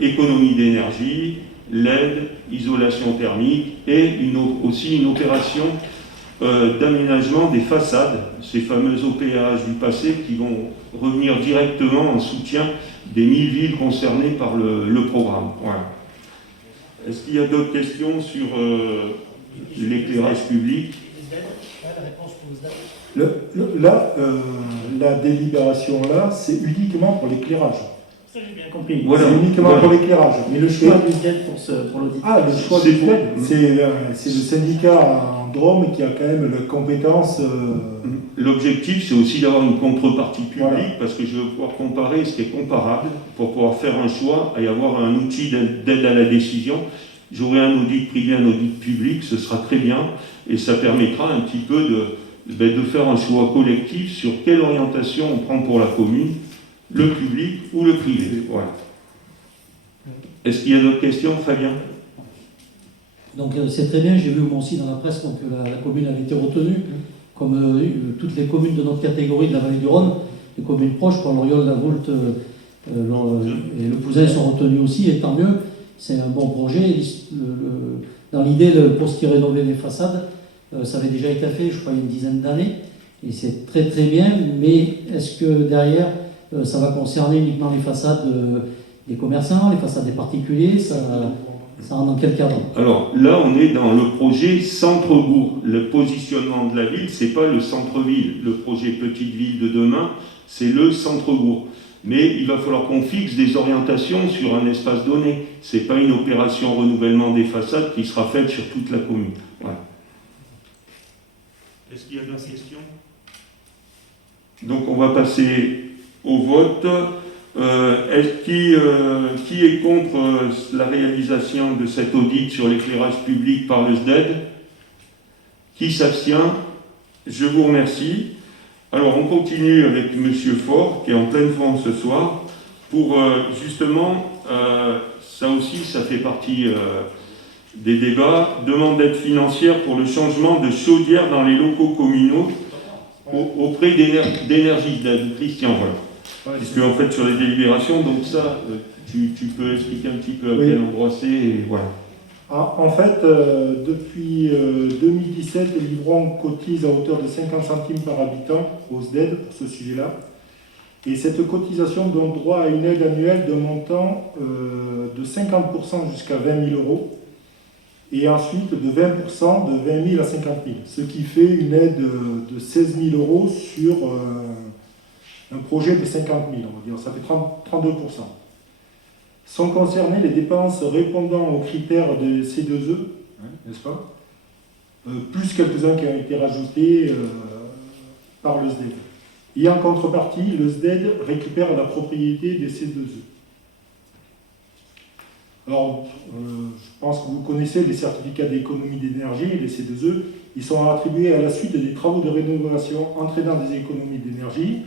économie d'énergie, LED, isolation thermique et aussi une opération d'aménagement des façades, ces fameuses OPH du passé qui vont revenir directement en soutien des 1000 villes concernées par le programme. Voilà. Est-ce qu'il y a d'autres questions sur l'éclairage public? La délibération là, c'est uniquement pour l'éclairage. Ça, j'ai bien compris. Voilà. C'est uniquement pour l'éclairage. Mais le choix du SDED pour l'audit. Ah, le choix du SDED, c'est le syndicat en Drôme qui a quand même la compétence. L'objectif, c'est aussi d'avoir une contrepartie publique, parce que je veux pouvoir comparer ce qui est comparable pour pouvoir faire un choix et avoir un outil d'aide à la décision. J'aurai un audit privé, un audit public, ce sera très bien, et ça permettra un petit peu de faire un choix collectif sur quelle orientation on prend pour la commune, le public ou le privé. Voilà. Est-ce qu'il y a d'autres questions, Fabien? Donc c'est très bien, j'ai vu moi aussi dans la presse donc, la commune avait été retenue, comme toutes les communes de notre catégorie de la vallée du Rhône, les communes proches, pour Loriol, la Voulte et le Pouzet sont retenus aussi, et tant mieux, c'est un bon projet. Dans l'idée, pour ce qui est rénover les façades, ça avait déjà été fait, je crois, il y a une dizaine d'années, et c'est très très bien, mais est-ce que derrière, ça va concerner uniquement les façades des commerçants, les façades des particuliers, ça rentre dans quel cadre? Alors là, on est dans le projet centre-bourg. Le positionnement de la ville, c'est pas le centre-ville. Le projet petite ville de demain, c'est le centre-bourg. Mais il va falloir qu'on fixe des orientations sur un espace donné. Ce n'est pas une opération renouvellement des façades qui sera faite sur toute la commune. Voilà. Est-ce qu'il y a d'autres questions? Donc on va passer au vote. Qui est contre la réalisation de cet audit sur l'éclairage public par le SDED? Qui s'abstient? Je vous remercie. Alors, on continue avec M. Faure, qui est en pleine forme ce soir, pour justement, ça aussi, ça fait partie des débats, demande d'aide financière pour le changement de chaudière dans les locaux communaux auprès d'Énergie d'aide. Christian, voilà. Puisque, en fait, sur les délibérations, donc ça, tu peux expliquer un petit peu à quel endroit c'est, et voilà. En fait, depuis 2017, Livron cotise à hauteur de 50 centimes par habitant au SDED pour ce sujet-là. Et cette cotisation donne droit à une aide annuelle d'un montant de 50% jusqu'à 20 000 €, et ensuite de 20% de 20 000 à 50 000, ce qui fait une aide de 16 000 € sur un projet de 50 000, on va dire. Ça fait 32%. Sont concernées les dépenses répondant aux critères de C2E, n'est-ce pas, plus quelques-uns qui ont été rajoutés par le SDED. Et en contrepartie, le SDED récupère la propriété des C2E. Alors, je pense que vous connaissez les certificats d'économie d'énergie, les C2E. Ils sont attribués à la suite des travaux de rénovation entraînant des économies d'énergie.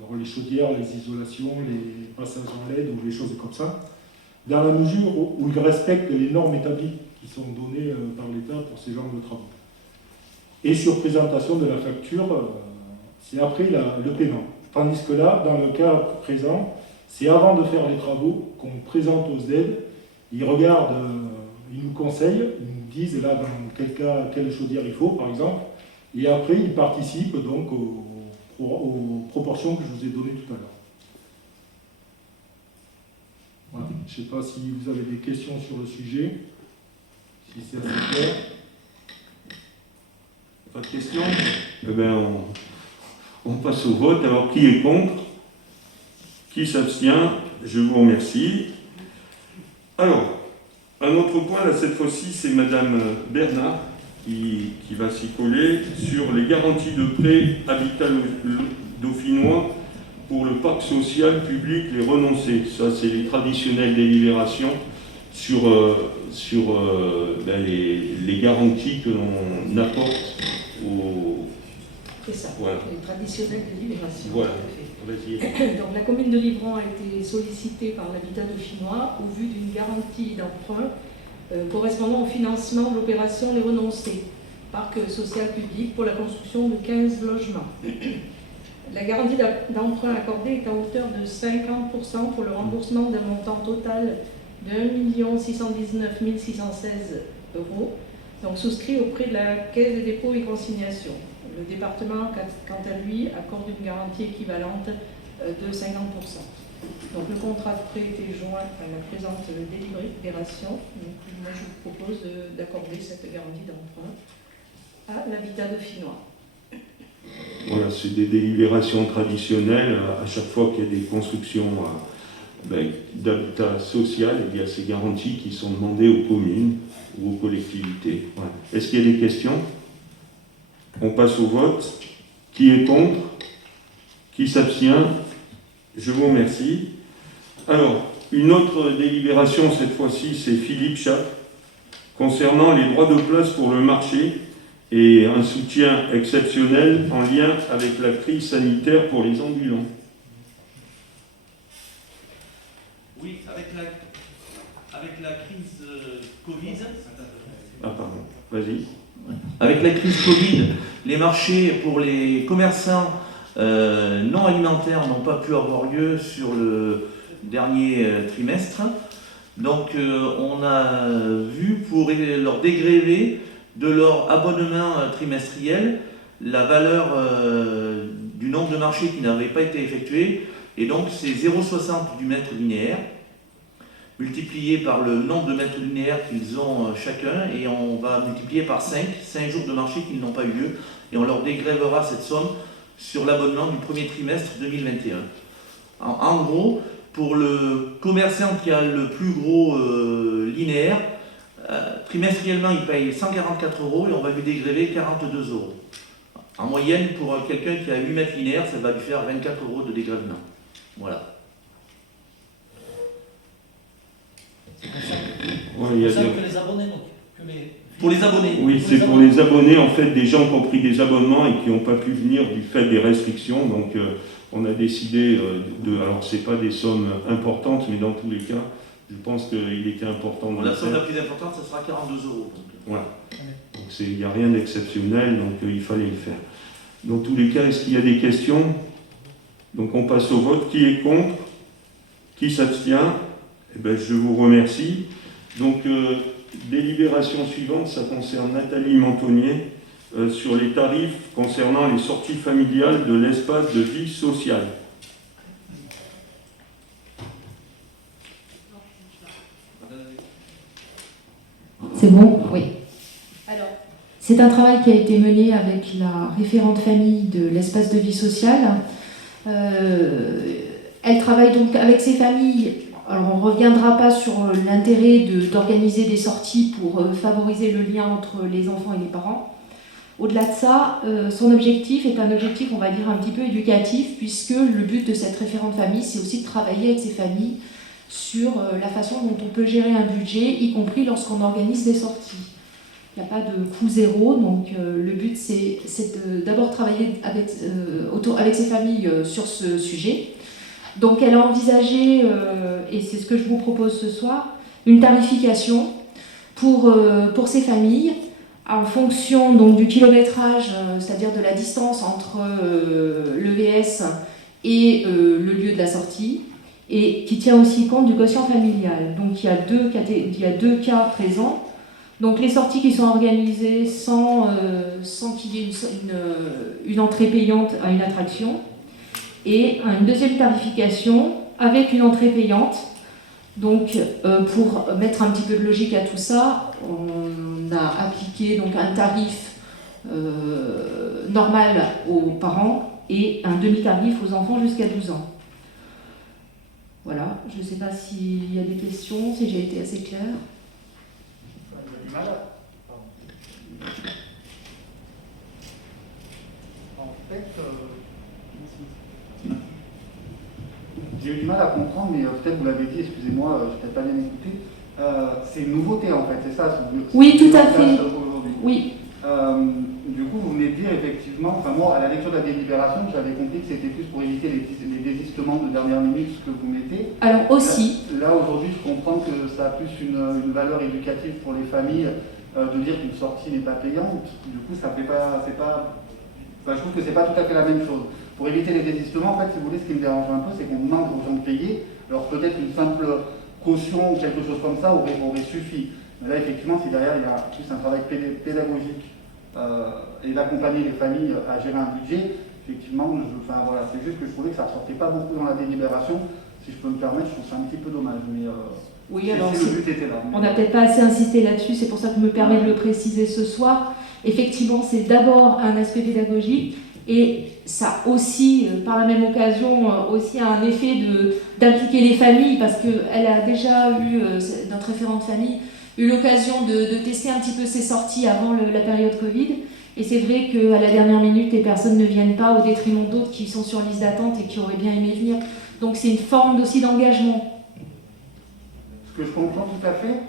Alors, les chaudières, les isolations, les passages en LED ou les choses comme ça, dans la mesure où ils respectent les normes établies qui sont données par l'État pour ces genres de travaux. Et sur présentation de la facture, c'est après le paiement. Tandis que là, dans le cas présent, c'est avant de faire les travaux qu'on présente aux SDED. Ils regardent, ils nous conseillent, ils nous disent là dans quel cas, quelle chaudière il faut par exemple, et après ils participent donc aux proportions que je vous ai données tout à l'heure. Voilà. Je ne sais pas si vous avez des questions sur le sujet, si c'est assez clair. Pas de questions? Eh bien, on passe au vote. Alors, qui est contre? Qui s'abstient? Je vous remercie. Alors, un autre point, là, cette fois-ci, c'est Madame Bernard qui va s'y coller sur les garanties de prêt Habitat Dauphinois pour le parc social public Les Renoncés. Ça, c'est les traditionnelles délibérations sur les garanties que l'on apporte aux... C'est ça, voilà. Les traditionnelles délibérations. Voilà, vas-y. Donc la commune de Livron a été sollicitée par l'Habitat Dauphinois au vu d'une garantie d'emprunt correspondant au financement de l'opération Les Renoncés, parc social public pour la construction de 15 logements. La garantie d'emprunt accordée est à hauteur de 50% pour le remboursement d'un montant total de 1 619 616 €, donc souscrit auprès de la Caisse des dépôts et consignations. Le département, quant à lui, accorde une garantie équivalente de 50%. Donc le contrat de prêt était joint à la présente délibération. Donc moi je vous propose d'accorder cette garantie d'emprunt à l'Habitat Dauphinois. Voilà, c'est des délibérations traditionnelles. À chaque fois qu'il y a des constructions d'habitat social, il y a ces garanties qui sont demandées aux communes ou aux collectivités. Voilà. Est-ce qu'il y a des questions? On passe au vote. Qui est contre? Qui s'abstient? Je vous remercie. Alors, une autre délibération, cette fois-ci, c'est Philippe Chat, concernant les droits de place pour le marché et un soutien exceptionnel en lien avec la crise sanitaire pour les ambulants. Oui, avec la crise Covid. Ah, pardon, vas-y. Avec la crise Covid, les marchés pour les commerçants non alimentaires n'ont pas pu avoir lieu sur le dernier trimestre. Donc on a vu pour leur dégréver de leur abonnement trimestriel la valeur du nombre de marchés qui n'avaient pas été effectués. Et donc c'est 0,60 du mètre linéaire multiplié par le nombre de mètres linéaires qu'ils ont chacun, et on va multiplier par 5 jours de marché qui n'ont pas eu lieu, et on leur dégrèvera cette somme sur l'abonnement du premier trimestre 2021. En gros, pour le commerçant qui a le plus gros linéaire, trimestriellement il paye 144 € et on va lui dégréver 42 €. En moyenne, pour quelqu'un qui a 8 mètres linéaires, ça va lui faire 24 € de dégrèvement. Voilà. Ouais, il y a C'est des... que les abonnés, donc. Pour les abonnés. Oui, c'est pour les abonnés, en fait, des gens qui ont pris des abonnements et qui n'ont pas pu venir du fait des restrictions. Donc, on a décidé de... Alors, ce n'est pas des sommes importantes, mais dans tous les cas, je pense qu'il était important de le faire. La somme la plus importante, ça sera 42 €. Voilà. Donc, il n'y a rien d'exceptionnel, donc il fallait le faire. Dans tous les cas, est-ce qu'il y a des questions? Donc, on passe au vote. Qui est contre? Qui s'abstient? Eh bien, je vous remercie. Donc, délibération suivante, ça concerne Nathalie Mentonnier sur les tarifs concernant les sorties familiales de l'espace de vie sociale. C'est bon? Oui. Alors, c'est un travail qui a été mené avec la référente famille de l'espace de vie sociale. Elle travaille donc avec ces familles. Alors, on ne reviendra pas sur l'intérêt d'organiser des sorties pour favoriser le lien entre les enfants et les parents. Au-delà de ça, son objectif est un objectif, on va dire, un petit peu éducatif, puisque le but de cette référente famille, c'est aussi de travailler avec ces familles sur la façon dont on peut gérer un budget, y compris lorsqu'on organise des sorties. Il n'y a pas de coût zéro, donc le but c'est d'abord travailler avec ces familles sur ce sujet. Donc elle a envisagé, et c'est ce que je vous propose ce soir, une tarification pour ces familles en fonction donc, du kilométrage, c'est-à-dire de la distance entre l'EVS et le lieu de la sortie, et qui tient aussi compte du quotient familial. Donc il y a deux cas présents. Donc les sorties qui sont organisées sans qu'il y ait une entrée payante à une attraction, et une deuxième tarification avec une entrée payante. Donc pour mettre un petit peu de logique à tout ça, on a appliqué donc un tarif normal aux parents et un demi-tarif aux enfants jusqu'à 12 ans. Voilà, je ne sais pas s'il y a des questions, si j'ai été assez claire. En fait, j'ai eu du mal à comprendre, mais peut-être vous l'avez dit, excusez-moi, je n'ai peut-être pas bien écouté. C'est une nouveauté en fait, c'est ça? Oui, tout à fait. Oui. Du coup, vous venez de dire effectivement, enfin moi, à la lecture de la délibération, j'avais compris que c'était plus pour éviter les désistements de dernière minute, ce que vous mettez. Alors aussi. Là aujourd'hui, je comprends que ça a plus une valeur éducative pour les familles de dire qu'une sortie n'est pas payante. Du coup, ça fait pas, je trouve que c'est pas tout à fait la même chose. Pour éviter les désistements, en fait, si vous voulez, ce qui me dérange un peu, c'est qu'on demande aux gens de payer. Alors peut-être une simple caution ou quelque chose comme ça aurait suffi. Mais là, effectivement, si derrière il y a plus un travail pédagogique et d'accompagner les familles à gérer un budget, effectivement, voilà, c'est juste que je trouvais que ça ne ressortait pas beaucoup dans la délibération. Si je peux me permettre, je trouve ça un petit peu dommage. Mais oui, alors si le but était là. On n'a peut-être pas assez insisté là-dessus, c'est pour ça que je me permets de le préciser ce soir. Effectivement, c'est d'abord un aspect pédagogique et ça aussi, par la même occasion, aussi a un effet d'impliquer les familles parce qu'elle a déjà eu, notre référente famille, eu l'occasion de tester un petit peu ses sorties avant la période Covid. Et c'est vrai qu'à la dernière minute, les personnes ne viennent pas au détriment d'autres qui sont sur liste d'attente et qui auraient bien aimé venir. Donc c'est une forme aussi d'engagement. Ce que je comprends tout à fait.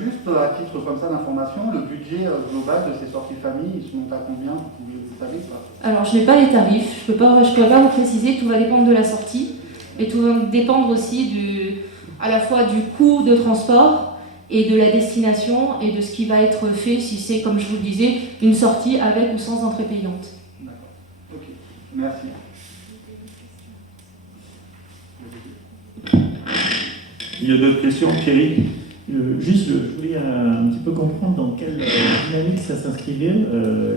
Juste à titre comme ça d'information, le budget global de ces sorties famille, il se monte à combien? Vous savez pas? Alors je n'ai pas les tarifs, je peux pas vous préciser, tout va dépendre de la sortie. Et tout va dépendre aussi à la fois du coût de transport et de la destination et de ce qui va être fait si c'est, comme je vous le disais, une sortie avec ou sans entrée payante. D'accord. Ok. Merci. Il y a d'autres questions, Thierry? Juste, je voulais un petit peu comprendre dans quelle dynamique ça s'inscrivait.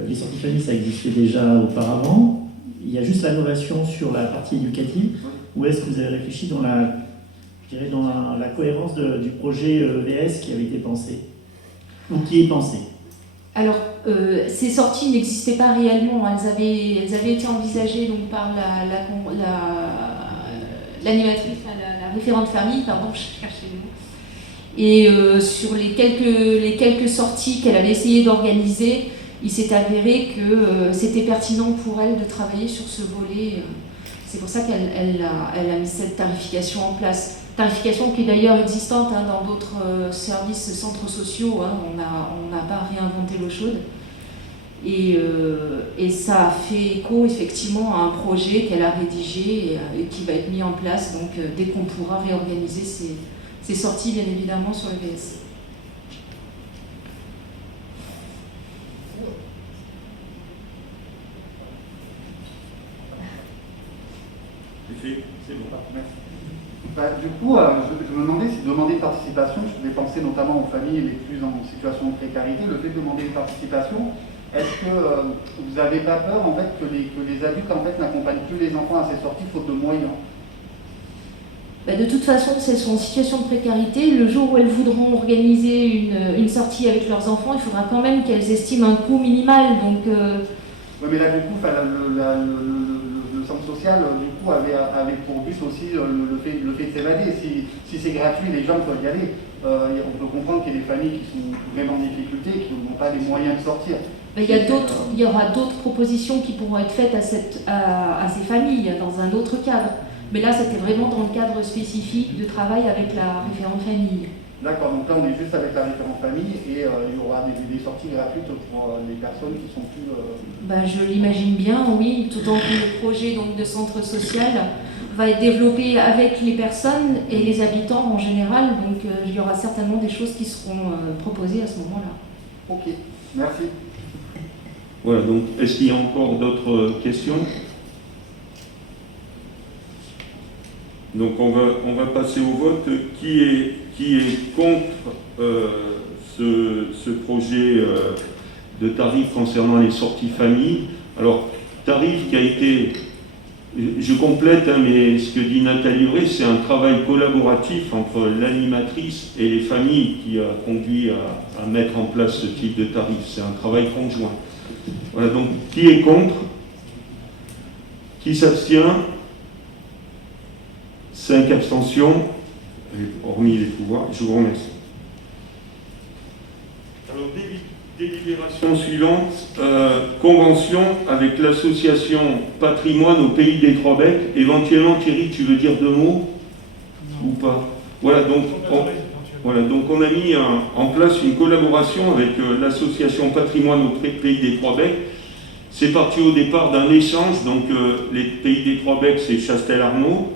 Les sorties famille, ça existait déjà auparavant. Il y a juste l'innovation sur la partie éducative. Ou est-ce que vous avez réfléchi dans la cohérence du projet EVS qui avait été pensé? Ou qui est pensé? Alors, ces sorties n'existaient pas réellement. Elles avaient été envisagées donc, par l'animatrice, la référente famille, pardon, je cherchais le mot. Et sur les quelques sorties qu'elle avait essayé d'organiser, il s'est avéré que c'était pertinent pour elle de travailler sur ce volet. C'est pour ça qu'elle a mis cette tarification en place. Tarification qui est d'ailleurs existante dans d'autres services, centres sociaux. On n'a pas réinventé l'eau chaude. Et ça a fait écho effectivement à un projet qu'elle a rédigé et qui va être mis en place donc, dès qu'on pourra réorganiser ces sorties, bien évidemment, sur le VS. C'est bon. Merci. Du coup, je me demandais si demander une participation, je pouvais penser notamment aux familles les plus en situation de précarité, le fait de demander une participation, est-ce que vous n'avez pas peur en fait, que les adultes en fait, n'accompagnent plus les enfants à ces sorties faute de moyens? De toute façon, c'est son situation de précarité. Le jour où elles voudront organiser une sortie avec leurs enfants, il faudra quand même qu'elles estiment un coût minimal. Donc, oui, mais là, du coup, le centre social du coup, avait pour but aussi le fait de s'évader. Si c'est gratuit, les gens peuvent y aller. On peut comprendre qu'il y a des familles qui sont vraiment en difficulté, qui n'ont pas les moyens de sortir. Il y aura d'autres propositions qui pourront être faites à ces familles dans un autre cadre. Mais là, c'était vraiment dans le cadre spécifique de travail avec la référente famille. D'accord, donc là on est juste avec la référente famille et il y aura des sorties gratuites pour les personnes qui sont plus... Ben, je l'imagine bien, oui, tout en que le projet donc, de centre social va être développé avec les personnes et les habitants en général, donc il y aura certainement des choses qui seront proposées à ce moment-là. Ok, merci. Voilà, donc est-ce qu'il y a encore d'autres questions? Donc on va passer au vote. Qui est contre ce projet de tarif concernant les sorties famille? Alors, tarif qui a été, je complète, hein, mais ce que dit Nathalie Auré, c'est un travail collaboratif entre l'animatrice et les familles qui a conduit à mettre en place ce type de tarif. C'est un travail conjoint. Voilà, donc qui est contre? Qui s'abstient? 5 abstentions, hormis les pouvoirs. Je vous remercie. Alors, délibération suivante, convention avec l'association Patrimoine au Pays des Trois Becs. Éventuellement, Thierry, tu veux dire 2 mots ou pas? Voilà, donc on a mis en place une collaboration avec l'association Patrimoine au Pays des Trois Becs. C'est parti au départ d'un échange, donc les Pays des Trois Becs, c'est Chastel-Arnaud,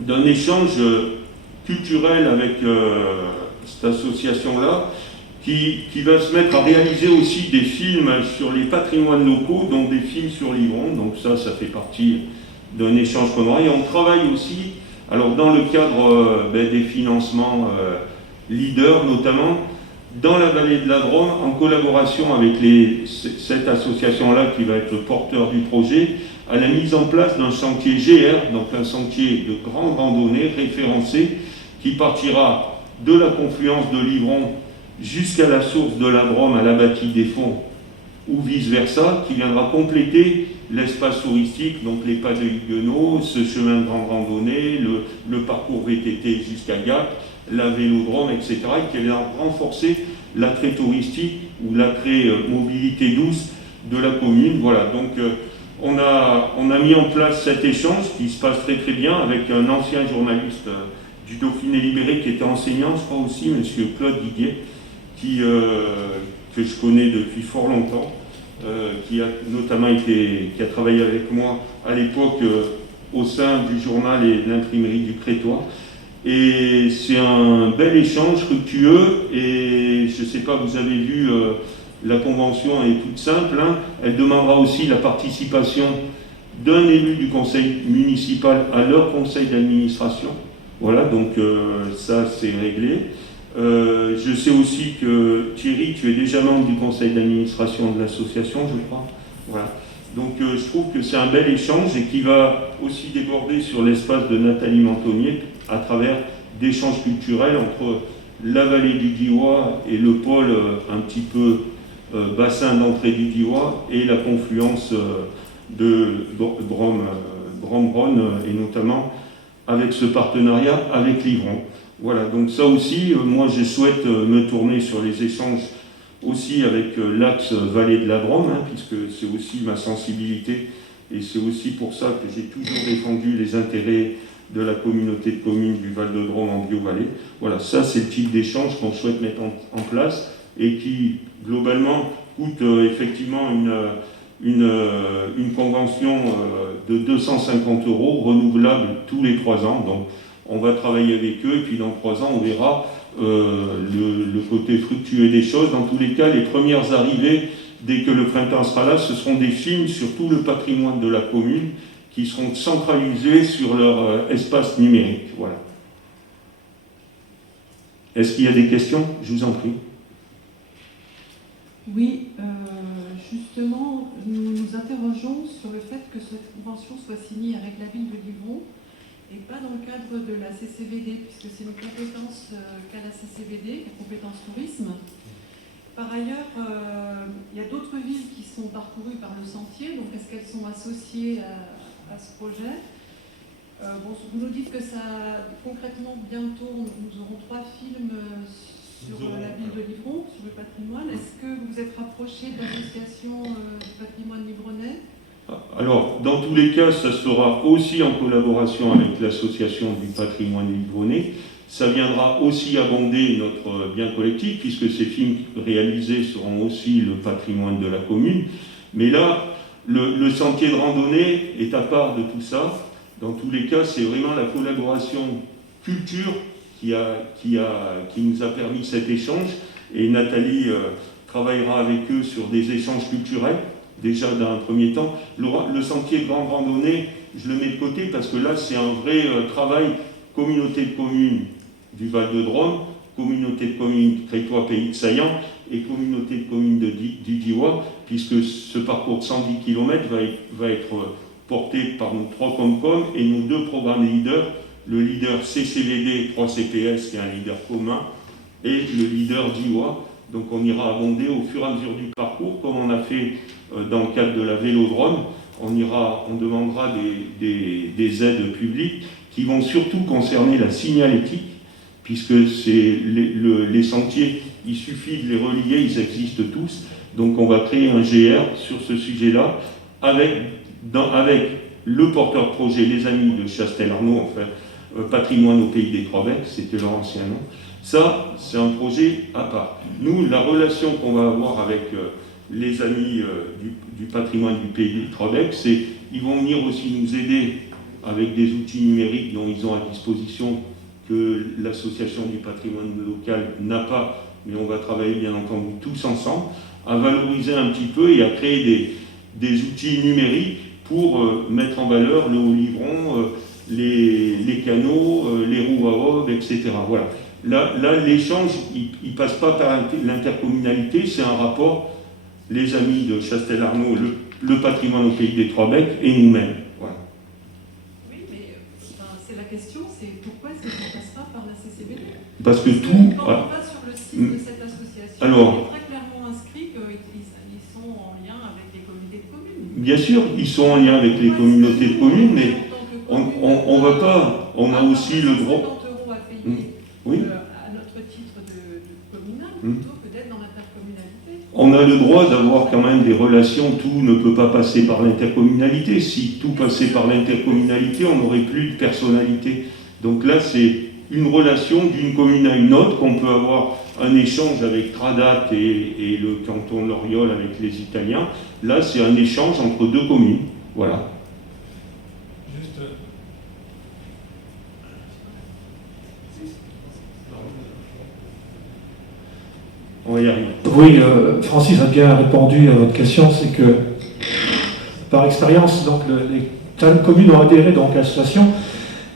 d'un échange culturel avec cette association-là, qui va se mettre à réaliser aussi des films sur les patrimoines locaux, donc des films sur Livron. Donc ça fait partie d'un échange qu'on aura. Et on travaille aussi, alors dans le cadre des financements leaders notamment, dans la vallée de la Drôme, en collaboration avec cette association-là qui va être le porteur du projet, à la mise en place d'un sentier GR, donc un sentier de grande randonnée référencé, qui partira de la confluence de Livron jusqu'à la source de la Drôme à la Bâtie des Fonds, ou vice-versa, qui viendra compléter l'espace touristique, donc les pas de Huguenot, ce chemin de grande randonnée, le parcours VTT jusqu'à Gap, la vélodrome, etc., et qui va renforcer l'attrait touristique ou l'attrait mobilité douce de la commune. Voilà, donc on a mis en place cet échange qui se passe très très bien avec un ancien journaliste du Dauphiné Libéré qui était enseignant, je crois aussi, monsieur Claude Didier, que je connais depuis fort longtemps, qui a notamment qui a travaillé avec moi à l'époque au sein du journal et de l'imprimerie du Crétois. Et c'est un bel échange fructueux, et je ne sais pas, vous avez vu, la convention est toute simple, hein. Elle demandera aussi la participation d'un élu du conseil municipal à leur conseil d'administration. Voilà, donc ça c'est réglé. Je sais aussi que Thierry, tu es déjà membre du conseil d'administration de l'association, je crois. Voilà. Donc je trouve que c'est un bel échange et qui va aussi déborder sur l'espace de Nathalie Mentonnier à travers d'échanges culturels entre la vallée du Diois et le pôle un petit peu bassin d'entrée du Diois et la confluence de Drôme-Rhône et notamment avec ce partenariat avec Livron. Voilà, donc ça aussi, moi je souhaite me tourner sur les échanges aussi avec l'axe vallée de la Drôme, hein, puisque c'est aussi ma sensibilité et c'est aussi pour ça que j'ai toujours défendu les intérêts de la communauté de communes du Val-de-Drôme en Bio-Vallée. Voilà, ça c'est le type d'échange qu'on souhaite mettre en place et qui globalement coûte effectivement une convention de 250 € renouvelable tous les 3 ans. Donc on va travailler avec eux et puis dans 3 ans on verra le côté fructueux des choses. Dans tous les cas, les premières arrivées, dès que le printemps sera là, ce seront des films sur tout le patrimoine de la commune qui seront centralisés sur leur espace numérique. Voilà. Est-ce qu'il y a des questions? Je vous en prie. Oui, justement, nous nous interrogeons sur le fait que cette convention soit signée avec la ville de Livron et pas dans le cadre de la CCVD, puisque c'est une compétence qu'a la CCVD, la compétence tourisme. Par ailleurs, il y a d'autres villes qui sont parcourues par le sentier, donc est-ce qu'elles sont associées à ce projet? Bon, vous nous dites que ça, concrètement, bientôt, nous aurons 3 films sur la ville de Livron, sur le patrimoine. Est-ce que vous vous êtes rapproché de l'association du patrimoine livronnais? Alors, dans tous les cas, ça sera aussi en collaboration avec l'association du patrimoine livronné. Ça viendra aussi abonder notre bien collectif, puisque ces films réalisés seront aussi le patrimoine de la commune. Mais là, le sentier de randonnée est à part de tout ça. Dans tous les cas, c'est vraiment la collaboration culture qui nous a permis cet échange. Et Nathalie travaillera avec eux sur des échanges culturels, déjà dans un premier temps. Le sentier de grande randonnée, je le mets de côté parce que là, c'est un vrai travail communauté de communes du Val-de-Drôme, communauté de communes Crétois Pays de Saillant et communauté de communes de Didiouat, puisque ce parcours de 110 km va être porté par nos 3 Comcom et nos 2 programmes leaders, le leader CCVD 3CPS qui est un leader commun et le leader DIWA. Donc on ira abonder au fur et à mesure du parcours, comme on a fait dans le cadre de la Vélodrome. On demandera des aides publiques qui vont surtout concerner la signalétique, puisque c'est les sentiers, il suffit de les relier, ils existent tous. Donc on va créer un GR sur ce sujet-là, avec le porteur de projet, les amis de Chastel-Arnaud, enfin, Patrimoine au Pays des Trois-Becs, c'était leur ancien nom. Ça, c'est un projet à part. Nous, la relation qu'on va avoir avec les amis du patrimoine du Pays des Trois-Becs, c'est qu'ils vont venir aussi nous aider avec des outils numériques dont ils ont à disposition que l'association du patrimoine local n'a pas, mais on va travailler bien entendu tous ensemble, à valoriser un petit peu et à créer des outils numériques pour mettre en valeur le haut livron, les canaux, les roues à aube, etc. Voilà. Là l'échange, il ne passe pas par l'intercommunalité, c'est un rapport, les amis de Chastel-Arnaud, le patrimoine au Pays des Trois-Becs et nous-mêmes. Voilà. Oui, mais c'est la question, c'est pourquoi est-ce que ça ne passe pas par la CCBD? Parce que tout... Quand on va sur le site de cette association, alors, il est très clairement inscrit qu'ils sont en lien avec les communautés de communes. Bien sûr, ils sont en lien avec les communautés de communes, mais on ne va pas... On a aussi le droit... 50 € à payer oui. À notre titre de communal, plutôt que d'être dans l'intercommunalité. On a le droit d'avoir quand même des relations, tout ne peut pas passer par l'intercommunalité. Si tout passait par l'intercommunalité, on n'aurait plus de personnalité. Donc là, c'est une relation d'une commune à une autre, qu'on peut avoir un échange avec Tradat et le canton Loriol avec les Italiens. Là, c'est un échange entre 2 communes. Voilà. On va y arriver. Oui, Francis a bien répondu à votre question, c'est que par expérience, donc les communes ont adhéré donc à l'association,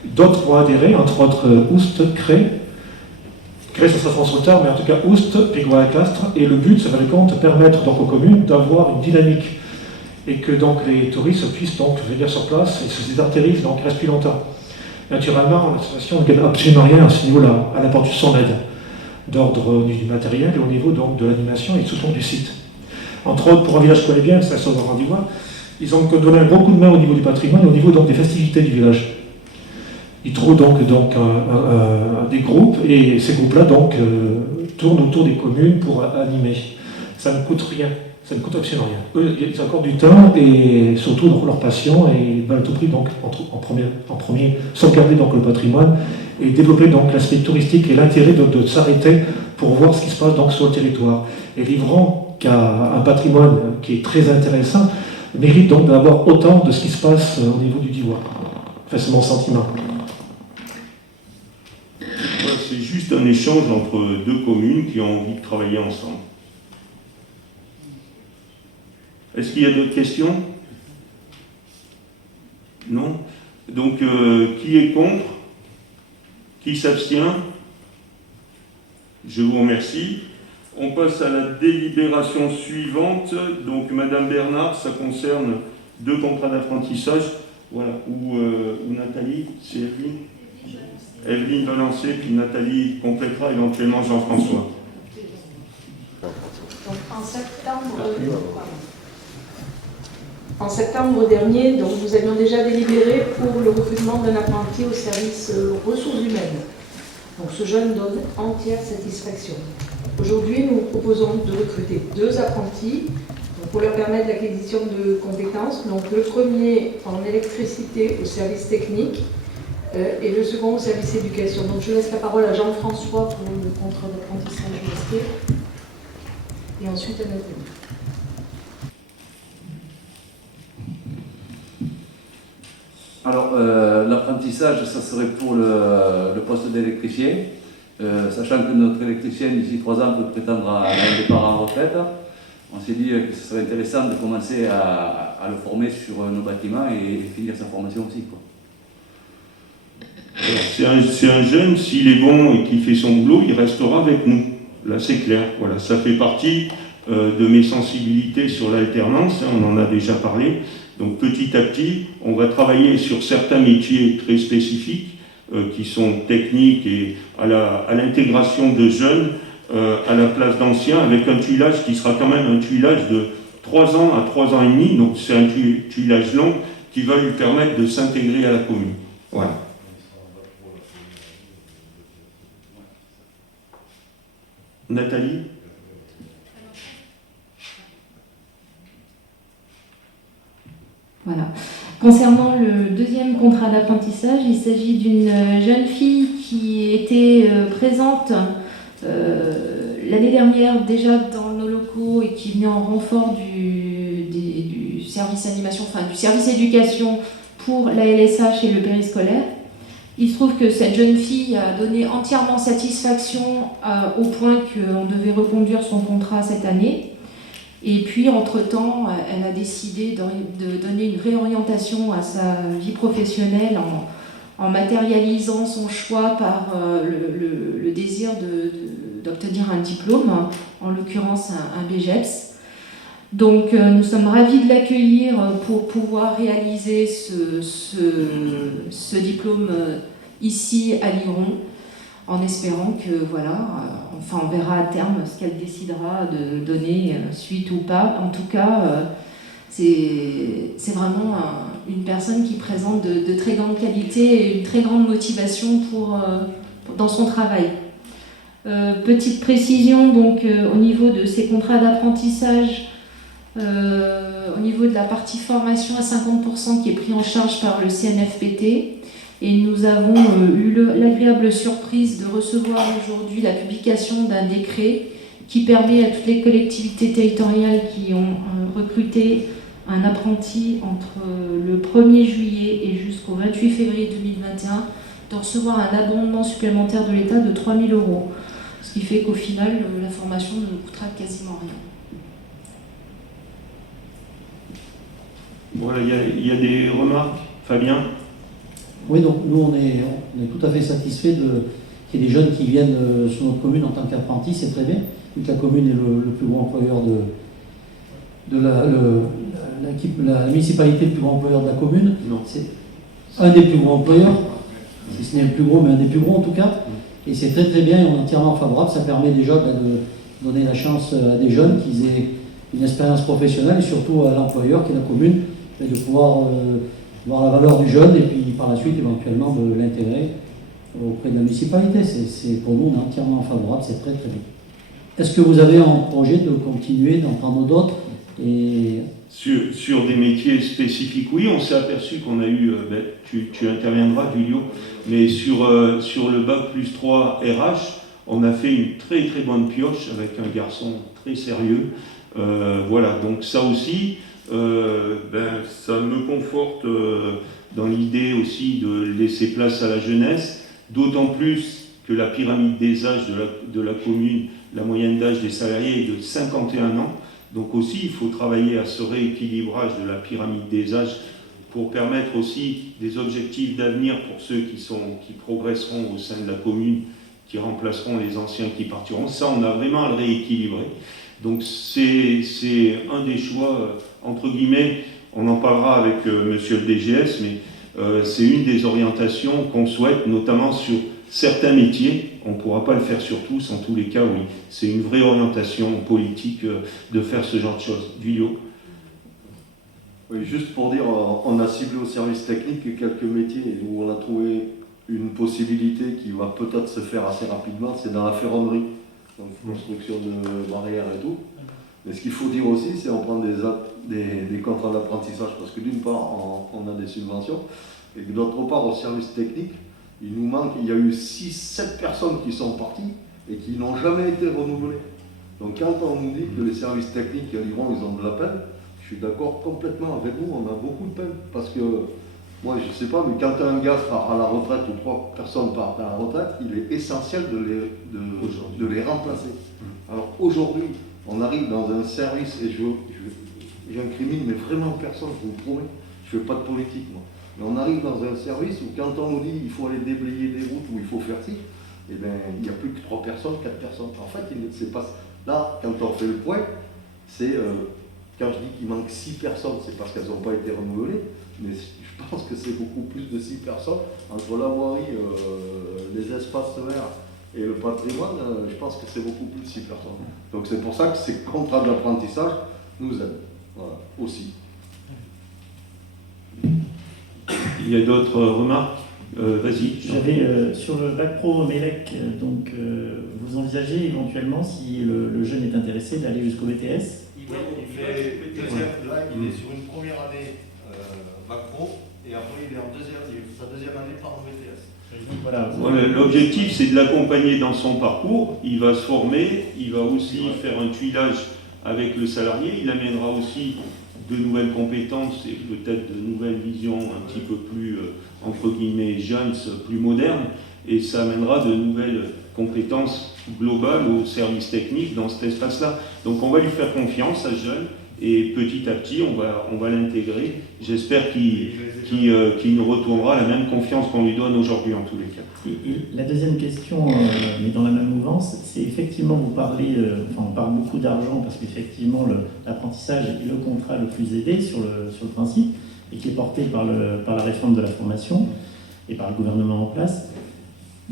d'autres ont adhéré, entre autres Oust, Cré, ça sera François Tard, mais en tout cas Oust, Pégua et Castres, et le but, ça va le compte permettre donc aux communes d'avoir une dynamique et que donc les touristes puissent donc venir sur place et s'ils atterrissent donc restent plus longtemps. Naturellement, l'association ne gagne absolument rien à ce niveau-là, à l'apporter son aide d'ordre du matériel et au niveau donc de l'animation et surtout du site. Entre autres, pour un village qu'on connaît bien, c'est la Randivois, ils ont donné beaucoup de main au niveau du patrimoine et au niveau donc des festivités du village. Ils trouvent donc des groupes et ces groupes-là donc tournent autour des communes pour animer. Ça ne coûte rien, ça ne coûte absolument rien. Eux, ils accordent du temps et surtout donc, leur passion et veulent à tout prix donc en premier sauvegarder donc le patrimoine et développer donc l'aspect touristique et l'intérêt de s'arrêter pour voir ce qui se passe donc sur le territoire. Et Livron, qui a un patrimoine qui est très intéressant, mérite donc d'avoir autant de ce qui se passe au niveau du Divois. Enfin, c'est mon sentiment. C'est juste un échange entre 2 communes qui ont envie de travailler ensemble. Est-ce qu'il y a d'autres questions? Non? Donc, qui est contre? Qui s'abstient? Je vous remercie. On passe à la délibération suivante. Donc, Madame Bernard, ça concerne 2 contrats d'apprentissage. Voilà, où Nathalie, c'est Evelyne Valençay, puis Nathalie complétera éventuellement Jean-François. Donc, en septembre dernier, donc, nous avions déjà délibéré pour le recrutement d'un apprenti au service ressources humaines. Donc ce jeune donne entière satisfaction. Aujourd'hui, nous proposons de recruter 2 apprentis, pour leur permettre l'acquisition de compétences. Donc le premier en électricité au service technique et le second au service éducation. Donc je laisse la parole à Jean-François pour le contrat d'apprentissage UST et ensuite à Nathalie. Alors, l'apprentissage, ça serait pour le poste d'électricien, sachant que notre électricien, d'ici 3 ans, peut prétendre à un départ en retraite. On s'est dit que ce serait intéressant de commencer à le former sur nos bâtiments et finir sa formation aussi, quoi. C'est un jeune, s'il est bon et qu'il fait son boulot, il restera avec nous. Là, c'est clair. Voilà, ça fait partie de mes sensibilités sur l'alternance, hein, on en a déjà parlé. Donc petit à petit, on va travailler sur certains métiers très spécifiques qui sont techniques et à l'intégration de jeunes à la place d'anciens, avec un tuilage qui sera quand même un tuilage de 3 ans à 3 ans et demi. Donc c'est un tuilage long qui va lui permettre de s'intégrer à la commune. Voilà. Nathalie ? Voilà. Concernant le deuxième contrat d'apprentissage, il s'agit d'une jeune fille qui était présente l'année dernière déjà dans nos locaux et qui venait en renfort du service animation, enfin du service éducation pour la LSH et le périscolaire. Il se trouve que cette jeune fille a donné entièrement satisfaction au point qu'on devait reconduire son contrat cette année. Et puis, entre-temps, elle a décidé de donner une réorientation à sa vie professionnelle en matérialisant son choix par le désir d'obtenir un diplôme, en l'occurrence un BGEPS. Donc, nous sommes ravis de l'accueillir pour pouvoir réaliser ce diplôme ici à Livron, en espérant que, voilà, enfin on verra à terme ce qu'elle décidera de donner suite ou pas. En tout cas, c'est vraiment une personne qui présente de très grandes qualités et une très grande motivation dans son travail. Petite précision, donc, au niveau de ces contrats d'apprentissage, au niveau de la partie formation à 50% qui est pris en charge par le CNFPT. Et nous avons eu l'agréable surprise de recevoir aujourd'hui la publication d'un décret qui permet à toutes les collectivités territoriales qui ont recruté un apprenti entre le 1er juillet et jusqu'au 28 février 2021 de recevoir un abondement supplémentaire de l'État de 3 000 €. Ce qui fait qu'au final, la formation ne nous coûtera quasiment rien. Voilà, il y a des remarques, Fabien ? Oui, donc nous on est tout à fait satisfaits qu'il y ait des jeunes qui viennent sur notre commune en tant qu'apprentis, c'est très bien, vu que la commune est le plus gros employeur la municipalité le plus grand employeur de la commune. Non. C'est un des plus gros employeurs, si ce n'est le plus gros, mais un des plus gros en tout cas. Et c'est très très bien et on est entièrement favorable. Ça permet déjà de donner la chance à des jeunes qui aient une expérience professionnelle et surtout à l'employeur qui est la commune, de pouvoir voir la valeur du jeune et puis par la suite éventuellement de l'intégrer auprès de la municipalité. Pour nous, on est entièrement favorable, c'est très très bien. Est-ce que vous avez un projet de continuer, d'en prendre d'autres Sur des métiers spécifiques, oui, on s'est aperçu qu'on a eu, tu interviendras Julio, mais sur le bac plus 3 RH, on a fait une très très bonne pioche avec un garçon très sérieux. Voilà, donc ça aussi, ça me conforte dans l'idée aussi de laisser place à la jeunesse, d'autant plus que la pyramide des âges de la commune, la moyenne d'âge des salariés est de 51 ans. Donc aussi, il faut travailler à ce rééquilibrage de la pyramide des âges pour permettre aussi des objectifs d'avenir pour ceux qui progresseront au sein de la commune, qui remplaceront les anciens qui partiront. Ça, on a vraiment à le rééquilibrer. Donc c'est un des choix, entre guillemets, on en parlera avec monsieur le DGS, mais c'est une des orientations qu'on souhaite, notamment sur certains métiers. On ne pourra pas le faire sur tous, en tous les cas, oui. C'est une vraie orientation politique de faire ce genre de choses. Julio ? Oui, juste pour dire, on a ciblé au service technique quelques métiers où on a trouvé une possibilité qui va peut-être se faire assez rapidement, c'est dans la ferronnerie, donc construction de barrières et tout. Mais ce qu'il faut dire aussi, c'est qu'on prend des contrats d'apprentissage, parce que d'une part, on a des subventions, et que d'autre part, au service technique, il nous manque, il y a eu 6-7 personnes qui sont parties et qui n'ont jamais été renouvelées. Donc quand on nous dit que les services techniques à Livron, ils ont de la peine, je suis d'accord complètement avec vous, on a beaucoup de peine. Parce que, moi je ne sais pas, mais quand un gars sera à la retraite ou 3 personnes partent à la retraite, il est essentiel de les remplacer. Alors aujourd'hui, on arrive dans un service, et j'incrimine, mais vraiment personne, je vous le promets, je ne fais pas de politique moi. Mais on arrive dans un service où quand on nous dit qu'il faut aller déblayer des routes ou il faut faire ci, eh bien, il n'y a plus que 3 personnes, 4 personnes. En fait, c'est pas... Là, quand on fait le point, c'est... quand je dis qu'il manque 6 personnes, c'est parce qu'elles n'ont pas été renouvelées, mais je pense que c'est beaucoup plus de 6 personnes. Entre la voirie, les espaces verts et le patrimoine, je pense que c'est beaucoup plus de 6 personnes. Donc c'est pour ça que ces contrats d'apprentissage nous aident. Voilà, aussi. Il y a d'autres remarques? Vas-y. J'avais sur le bac pro MELEC, donc vous envisagez éventuellement, si le jeune est intéressé, d'aller jusqu'au BTS? Il fait deuxième, là il est sur une première année bac pro, et après il est en sa deuxième année par BTS. Voilà, l'objectif c'est de l'accompagner dans son parcours, il va se former, il va aussi faire un tuilage avec le salarié, il amènera aussi de nouvelles compétences et peut-être de nouvelles visions un petit peu plus, entre guillemets, jeunes, plus modernes, et ça amènera de nouvelles compétences globales au service technique dans cet espace-là. Donc on va lui faire confiance à ce jeune, et petit à petit on va l'intégrer. J'espère qu'il nous retournera la même confiance qu'on lui donne aujourd'hui en tous les cas. Et la deuxième question, mais dans la même mouvance, c'est effectivement, vous parlez, on parle beaucoup d'argent parce qu'effectivement l'apprentissage est le contrat le plus aidé sur le principe et qui est porté par la réforme de la formation et par le gouvernement en place.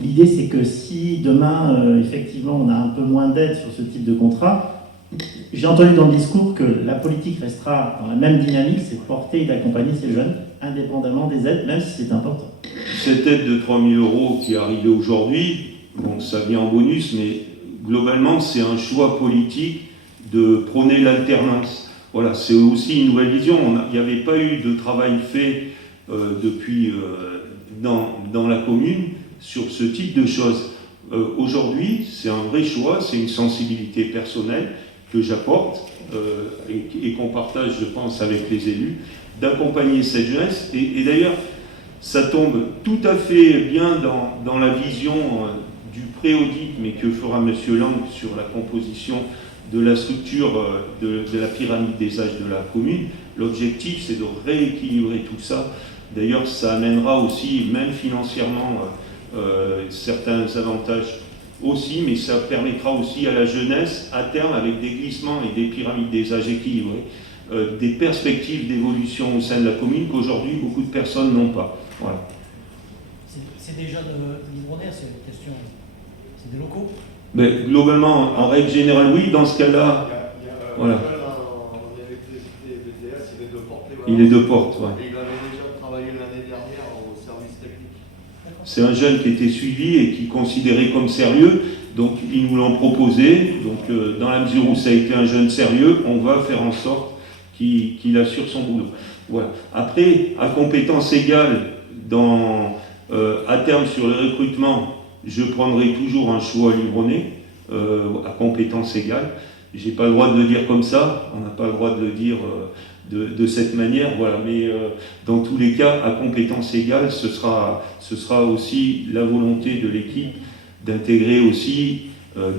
L'idée c'est que si demain, effectivement, on a un peu moins d'aide sur ce type de contrat, j'ai entendu dans le discours que la politique restera dans la même dynamique, c'est de porter et d'accompagner ces jeunes indépendamment des aides, même si c'est important. Cette aide de 3 000 € qui est arrivée aujourd'hui, bon, ça vient en bonus, mais globalement, c'est un choix politique de prôner l'alternance. Voilà, c'est aussi une nouvelle vision. Il n'y avait pas eu de travail fait depuis dans la commune sur ce type de choses. Aujourd'hui, c'est un vrai choix, c'est une sensibilité personnelle que j'apporte et qu'on partage, je pense, avec les élus, d'accompagner cette jeunesse. Et d'ailleurs, ça tombe tout à fait bien dans la vision du pré-audit, mais que fera M. Lang sur la composition de la structure de la pyramide des âges de la commune. L'objectif, c'est de rééquilibrer tout ça. D'ailleurs, ça amènera aussi, même financièrement, certains avantages aussi, mais ça permettra aussi à la jeunesse, à terme, avec des glissements et des pyramides des âges équilibrés, des perspectives d'évolution au sein de la commune qu'aujourd'hui beaucoup de personnes n'ont pas. Voilà. C'est des jeunes livronnais, c'est une question. C'est des locaux? Mais globalement, en règle générale, oui. Dans ce cas-là, voilà. Il est de Portes, ouais. Et il avait déjà travaillé l'année dernière au service technique. C'est un jeune qui était suivi et qui est considéré comme sérieux, donc ils nous l'ont proposé. Donc dans la mesure où ça a été un jeune sérieux, on va faire en sorte qu'il assure son boulot. Voilà. Après, à compétences égales, à terme sur le recrutement, je prendrai toujours un choix livronnais, à compétences égales. J'ai pas le droit de le dire comme ça, on n'a pas le droit de le dire de cette manière, voilà. Mais dans tous les cas, à compétences égales, ce sera aussi la volonté de l'équipe d'intégrer aussi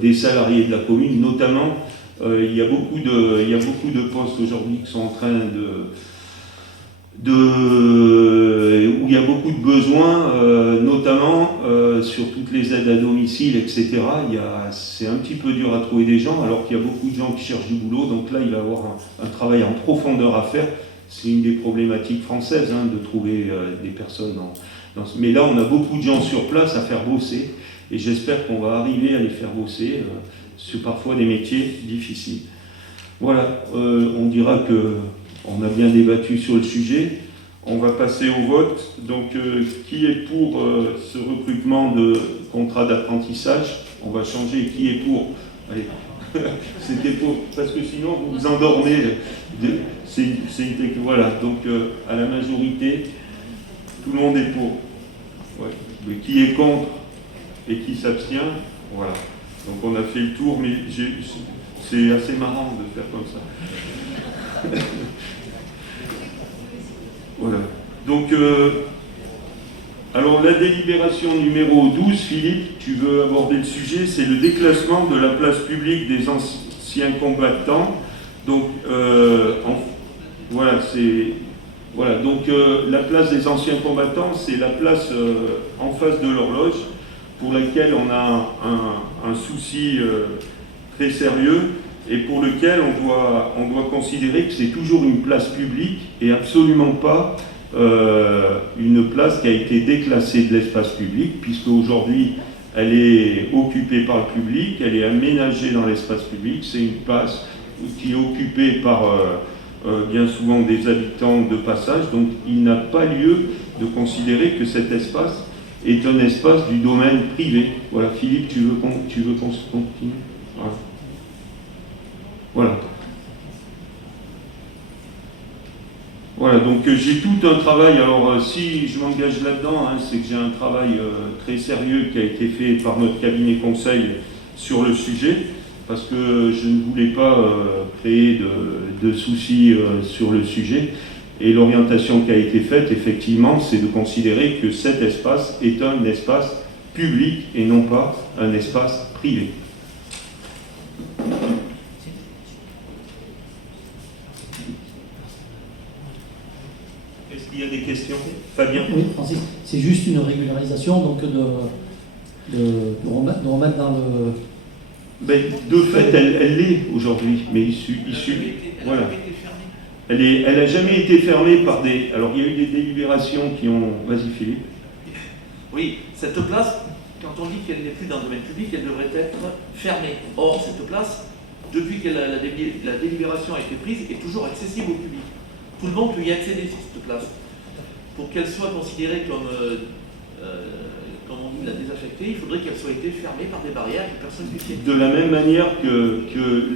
des salariés de la commune, notamment il y a beaucoup de postes aujourd'hui qui sont en train où il y a beaucoup de besoins, notamment sur toutes les aides à domicile, etc. C'est un petit peu dur à trouver des gens, alors qu'il y a beaucoup de gens qui cherchent du boulot. Donc là, il va y avoir un travail en profondeur à faire. C'est une des problématiques françaises, de trouver des personnes mais là, on a beaucoup de gens sur place à faire bosser, et j'espère qu'on va arriver à les faire bosser sur parfois des métiers difficiles. Voilà, on dira qu'on a bien débattu sur le sujet. On va passer au vote. Donc, qui est pour ce recrutement de contrat d'apprentissage? On va changer. Qui est pour Allez. C'était pour, parce que sinon vous vous endormez. Voilà, donc à la majorité, tout le monde est pour. Ouais. Mais qui est contre et qui s'abstient, voilà. Donc on a fait le tour, mais c'est assez marrant de faire comme ça. Voilà. Donc, alors la délibération numéro 12, Philippe, tu veux aborder le sujet, c'est le déclassement de la place publique des anciens combattants. Donc, voilà, c'est... Voilà, donc la place des anciens combattants, c'est la place en face de l'horloge, pour laquelle on a un souci très sérieux et pour lequel on doit considérer que c'est toujours une place publique et absolument pas une place qui a été déclassée de l'espace public, puisque aujourd'hui elle est occupée par le public, elle est aménagée dans l'espace public, c'est une place qui est occupée par bien souvent des habitants de passage, donc il n'a pas lieu de considérer que cet espace est un espace du domaine privé. Voilà, Philippe, tu veux qu'on continue? Voilà. Voilà, donc j'ai tout un travail, alors si je m'engage là-dedans, hein, c'est que j'ai un travail très sérieux qui a été fait par notre cabinet conseil sur le sujet, parce que je ne voulais pas créer de soucis sur le sujet. Et l'orientation qui a été faite, effectivement, c'est de considérer que cet espace est un espace public et non pas un espace privé. Est-ce qu'il y a des questions? Fabien? Oui, Francis, c'est juste une régularisation, donc de remettre dans le... Ben, de fait, elle l'est aujourd'hui, mais issue. Voilà. Elle n'a jamais été fermée par des... Alors, il y a eu des délibérations qui ont... Vas-y, Philippe. Oui, cette place, quand on dit qu'elle n'est plus dans le domaine public, elle devrait être fermée. Or, cette place, depuis que la délibération a été prise, est toujours accessible au public. Tout le monde peut y accéder sur cette place. Pour qu'elle soit considérée comme on dit, la désaffectée, il faudrait qu'elle soit été fermée par des barrières et que personne ne puisse y accéder. De la même manière que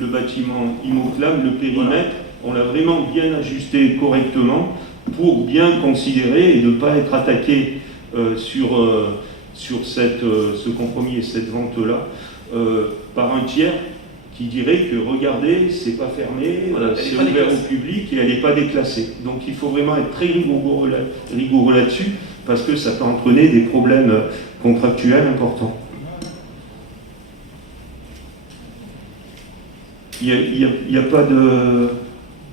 le bâtiment Immoclam, le périmètre, on l'a vraiment bien ajusté correctement pour bien considérer et ne pas être attaqué sur ce compromis et cette vente-là par un tiers qui dirait que regardez, c'est pas fermé, voilà, c'est ouvert au public et elle n'est pas déclassée. Donc il faut vraiment être très rigoureux là-dessus parce que ça peut entraîner des problèmes contractuels importants. Il n'y a pas de...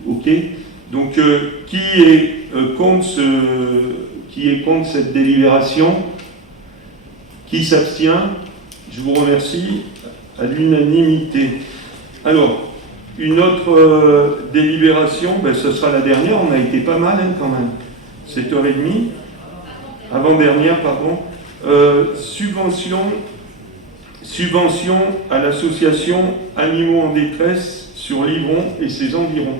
Ok. Donc qui est contre cette délibération? Qui s'abstient? Je vous remercie à l'unanimité. Alors, une autre délibération, ben, ce sera la dernière, on a été pas mal hein, quand même. 7h30, avant-dernière, pardon. Subvention à l'association Animaux en détresse sur Livron et ses environs.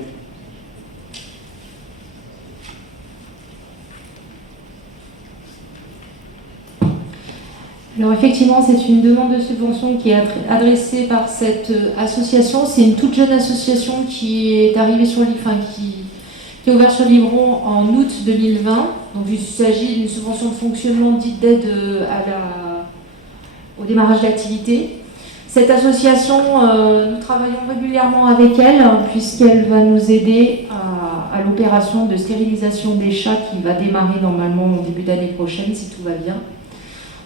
Alors effectivement, c'est une demande de subvention qui est adressée par cette association. C'est une toute jeune association qui est arrivée sur qui est ouverte sur Livron en août 2020. Donc il s'agit d'une subvention de fonctionnement dite d'aide au démarrage d'activité. Cette association, nous travaillons régulièrement avec elle puisqu'elle va nous aider à l'opération de stérilisation des chats qui va démarrer normalement au début d'année prochaine si tout va bien.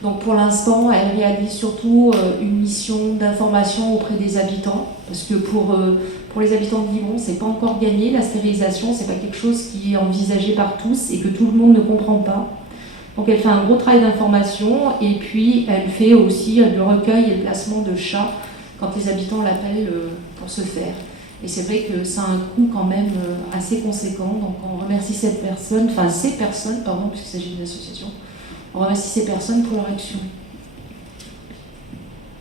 Donc pour l'instant, elle réalise surtout une mission d'information auprès des habitants, parce que pour les habitants de Livron, c'est pas encore gagné, la stérilisation, c'est pas quelque chose qui est envisagé par tous et que tout le monde ne comprend pas. Donc elle fait un gros travail d'information et puis elle fait aussi le recueil et le placement de chats quand les habitants l'appellent pour ce faire. Et c'est vrai que ça a un coût quand même assez conséquent, donc on remercie ces personnes, puisqu'il s'agit d'une association. On remercie ces personnes pour leur action.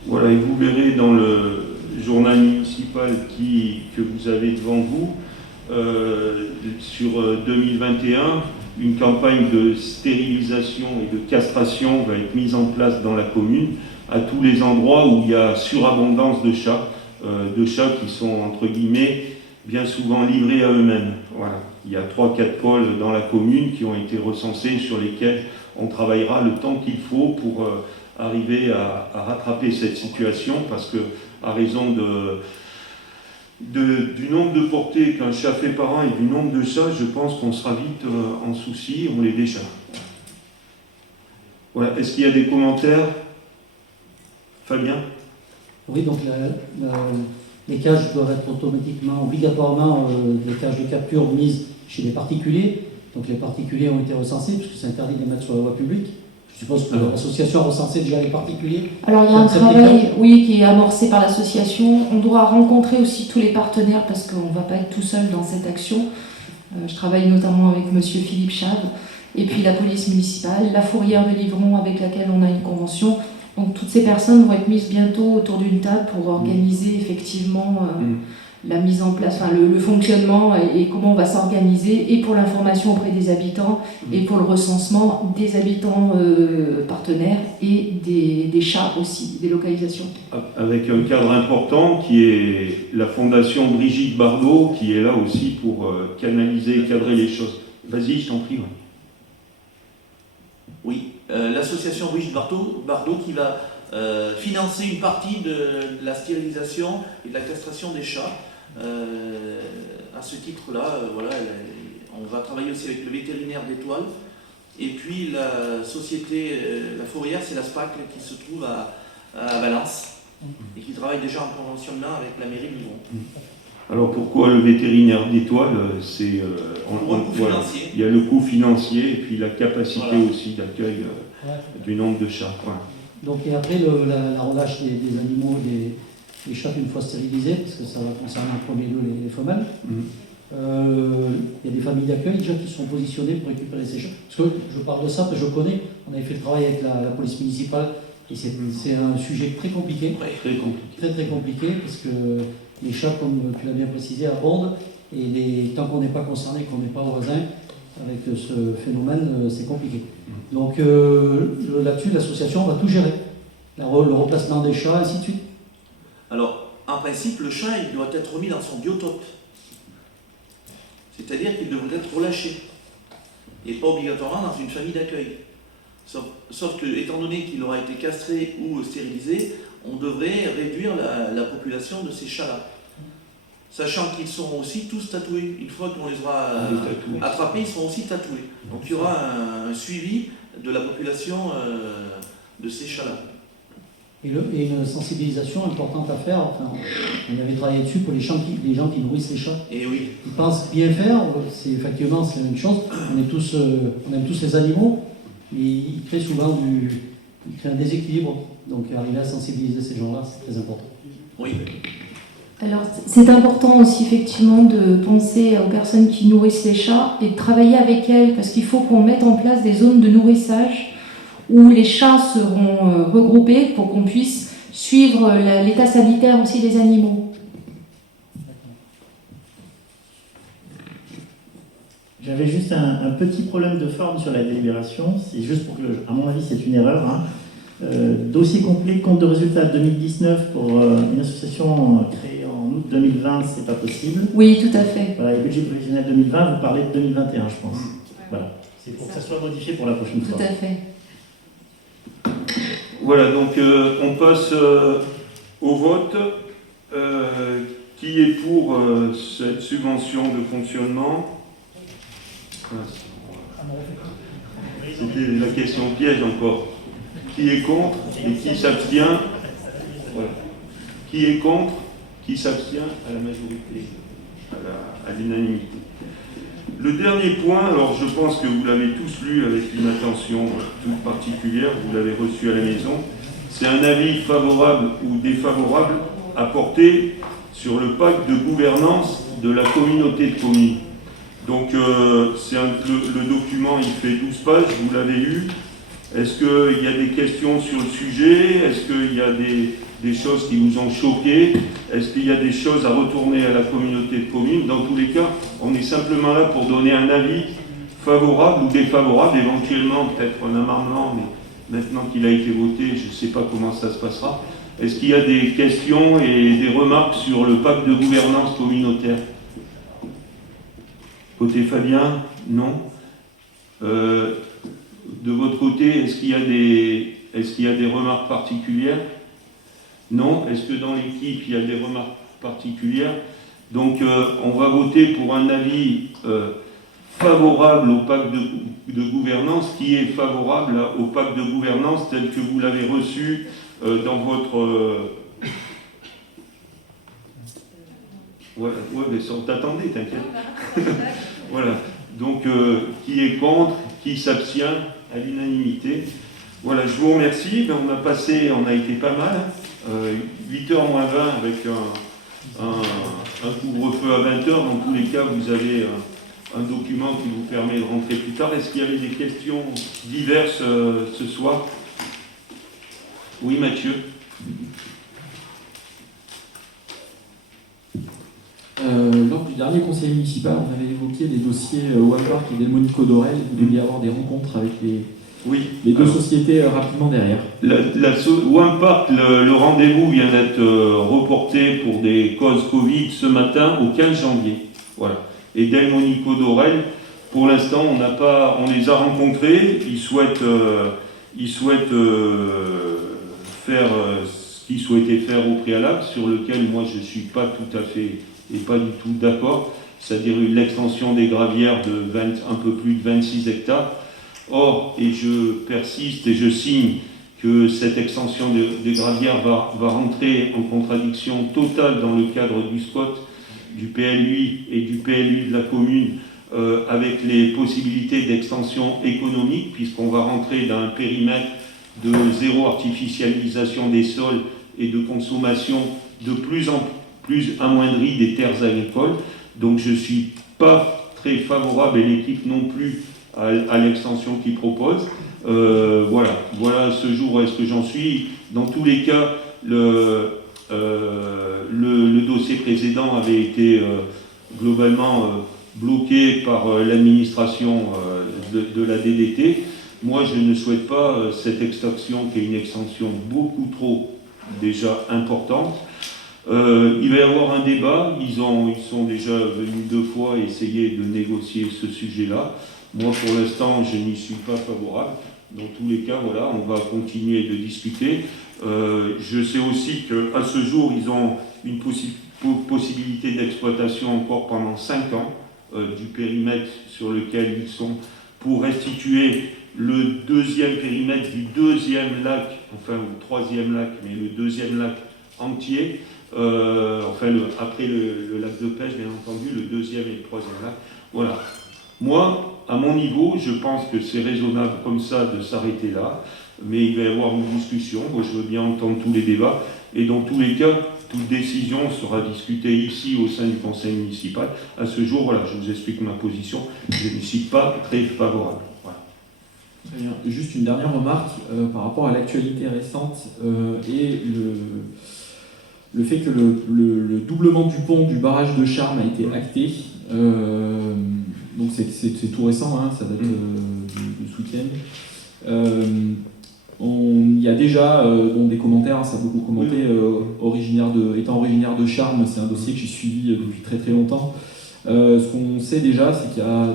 Voilà, et vous verrez dans le journal municipal que vous avez devant vous, sur 2021, une campagne de stérilisation et de castration va être mise en place dans la commune, à tous les endroits où il y a surabondance de chats. de chats qui sont, entre guillemets, bien souvent livrés à eux-mêmes. Voilà. Il y a 3-4 pôles dans la commune qui ont été recensés, sur lesquels on travaillera le temps qu'il faut pour arriver à rattraper cette situation, parce que, à raison du nombre de portées qu'un chat fait par an et du nombre de chats, je pense qu'on sera vite en souci, on les décharge. Voilà. Est-ce qu'il y a des commentaires? Fabien? Oui, donc les cages doivent être automatiquement, obligatoirement, des cages de capture mises chez les particuliers. Donc les particuliers ont été recensés, puisque c'est interdit de les mettre sur la voie publique. Je suppose que l'association a recensé déjà les particuliers. Alors il y a un travail, oui, qui est amorcé par l'association. On doit rencontrer aussi tous les partenaires, parce qu'on ne va pas être tout seul dans cette action. Je travaille notamment avec monsieur Philippe Chave, et puis la police municipale, la fourrière de Livron avec laquelle on a une convention. Donc toutes ces personnes vont être mises bientôt autour d'une table pour organiser effectivement la mise en place, enfin le fonctionnement et comment on va s'organiser, et pour l'information auprès des habitants et pour le recensement des habitants partenaires et des chats aussi, des localisations. Avec un cadre important qui est la fondation Brigitte Bardot, qui est là aussi pour canaliser et cadrer les choses. Vas-y, je t'en prie. Oui, l'association Brigitte Bardot qui va financer une partie de la stérilisation et de la castration des chats. À ce titre-là, voilà, on va travailler aussi avec le vétérinaire d'Étoile. Et puis la société, la fourrière, c'est la SPAC qui se trouve à Valence et qui travaille déjà en conventionnement avec la mairie de Livron. Alors pourquoi le vétérinaire d'Étoile? C'est voilà, il y a le coût financier et puis la capacité aussi d'accueil du nombre de chats. Voilà. Donc et après la relâche des animaux, des chats une fois stérilisés, parce que ça va concerner en premier lieu les femelles. Il y a des familles d'accueil déjà qui sont positionnées pour récupérer ces chats. Parce que je parle de ça, parce que je connais, on avait fait le travail avec la police municipale, et c'est un sujet très compliqué. Très compliqué, parce que les chats, comme tu l'as bien précisé, abondent, et tant qu'on n'est pas concerné, qu'on n'est pas voisin avec ce phénomène, c'est compliqué. Donc là-dessus, l'association va tout gérer. Le remplacement des chats, ainsi de suite. Alors, en principe, le chat, il doit être remis dans son biotope. C'est-à-dire qu'il devrait être relâché. Et pas obligatoirement dans une famille d'accueil. Sauf que, étant donné qu'il aura été castré ou stérilisé, on devrait réduire la population de ces chats-là. Sachant qu'ils seront aussi tous tatoués. Une fois qu'on les aura attrapés, ils seront aussi tatoués. Donc il y aura un suivi de la population de ces chats-là. Et une sensibilisation importante à faire. Enfin, on avait travaillé dessus pour les gens qui nourrissent les chats. Et oui. Ils pensent bien faire, effectivement c'est une chose. On aime tous les animaux, mais ils créent souvent un déséquilibre. Donc arriver à sensibiliser ces gens-là, c'est très important. Oui. Alors c'est important aussi effectivement de penser aux personnes qui nourrissent les chats et de travailler avec elles, parce qu'il faut qu'on mette en place des zones de nourrissage où les chats seront regroupés pour qu'on puisse suivre l'état sanitaire aussi des animaux. J'avais juste un petit problème de forme sur la délibération, c'est juste pour que, à mon avis c'est une erreur. Dossier complet, compte de résultats 2019 pour une association créée en août 2020, c'est pas possible. Oui, tout à fait. Voilà, et budget prévisionnel 2020, vous parlez de 2021, je pense. Voilà, c'est pour que ça soit modifié pour la prochaine fois. Tout à fait. Voilà, donc on passe au vote. Qui est pour cette subvention de fonctionnement? C'était la question piège encore. Qui est contre et qui s'abstient? Voilà. Qui est contre? Qui s'abstient? À la majorité, à l'unanimité. Le dernier point, alors je pense que vous l'avez tous lu avec une attention toute particulière, vous l'avez reçu à la maison, c'est un avis favorable ou défavorable apporté sur le pacte de gouvernance de la communauté de communes. Donc le document, il fait 12 pages, vous l'avez lu. Est-ce qu'il y a des questions sur le sujet? Est-ce qu'il y a des choses qui vous ont choqué? Est-ce qu'il y a des choses à retourner à la communauté de communes? Dans tous les cas, on est simplement là pour donner un avis favorable ou défavorable, éventuellement peut-être un amendement, mais maintenant qu'il a été voté, je ne sais pas comment ça se passera. Est-ce qu'il y a des questions et des remarques sur le pacte de gouvernance communautaire? Côté Fabien, non. De votre côté, est-ce qu'il y a des remarques particulières? Non. Est-ce que dans l'équipe, il y a des remarques particulières? Donc, on va voter pour un avis favorable au pacte de gouvernance, qui est favorable au pacte de gouvernance tel que vous l'avez reçu dans votre... Ouais, mais t'attendez, t'inquiète. Voilà. Donc, qui est contre, qui s'abstient à l'unanimité. Voilà, je vous remercie. Ben, on a été pas mal. 8h moins 20 avec un couvre-feu à 20h. Dans tous les cas, vous avez un document qui vous permet de rentrer plus tard. Est-ce qu'il y avait des questions diverses ce soir? Oui, Mathieu. Lors du dernier conseil municipal, on avait évoqué les dossiers One-Park et Delmonico Dorel. Vous deviez avoir des rencontres avec les deux sociétés rapidement derrière. One-Park, le rendez-vous vient d'être reporté pour des causes Covid ce matin au 15 janvier. Voilà. Et Delmonico Dorel, pour l'instant, on les a rencontrés. Ils souhaitent faire ce qu'ils souhaitaient faire au préalable, sur lequel moi je ne suis pas tout à fait et pas du tout d'accord, c'est-à-dire l'extension des gravières de un peu plus de 26 hectares. Or, et je persiste et je signe que cette extension des gravières va rentrer en contradiction totale dans le cadre du SCOT, du PLUI et du PLU de la commune, avec les possibilités d'extension économique, puisqu'on va rentrer dans un périmètre de zéro artificialisation des sols et de consommation de plus en plus amoindrie des terres agricoles. Donc je ne suis pas très favorable, et l'équipe non plus, à l'extension qu'ils proposent. Voilà ce jour est-ce que j'en suis. Dans tous les cas, le dossier précédent avait été globalement bloqué par l'administration de la DDT. Moi, je ne souhaite pas cette extension, qui est une extension beaucoup trop déjà importante. Il va y avoir un débat. Ils sont déjà venus 2 fois essayer de négocier ce sujet-là. Moi, pour l'instant, je n'y suis pas favorable. Dans tous les cas, voilà, on va continuer de discuter. Je sais aussi qu'à ce jour, ils ont une possibilité d'exploitation encore pendant 5 ans du périmètre sur lequel ils sont, pour restituer le deuxième périmètre du deuxième lac, enfin le 3e lac, mais le 2e lac entier, après le lac de pêche, bien entendu, le 2e et le 3e lac. Voilà. Moi, à mon niveau, je pense que c'est raisonnable comme ça de s'arrêter là, mais il va y avoir une discussion. Moi, je veux bien entendre tous les débats, et dans tous les cas, toute décision sera discutée ici au sein du conseil municipal. À ce jour, voilà, je vous explique ma position. Je ne suis pas très favorable. Voilà. Très bien. Juste une dernière remarque par rapport à l'actualité récente et le fait que le doublement du pont du barrage de Charmes a été acté. Donc c'est tout récent, hein, ça date de ce week-end. Il y a déjà des commentaires, hein, ça a beaucoup commenté, étant originaire de Charmes, c'est un dossier que j'ai suivi depuis très très longtemps. Ce qu'on sait déjà, c'est qu'il y a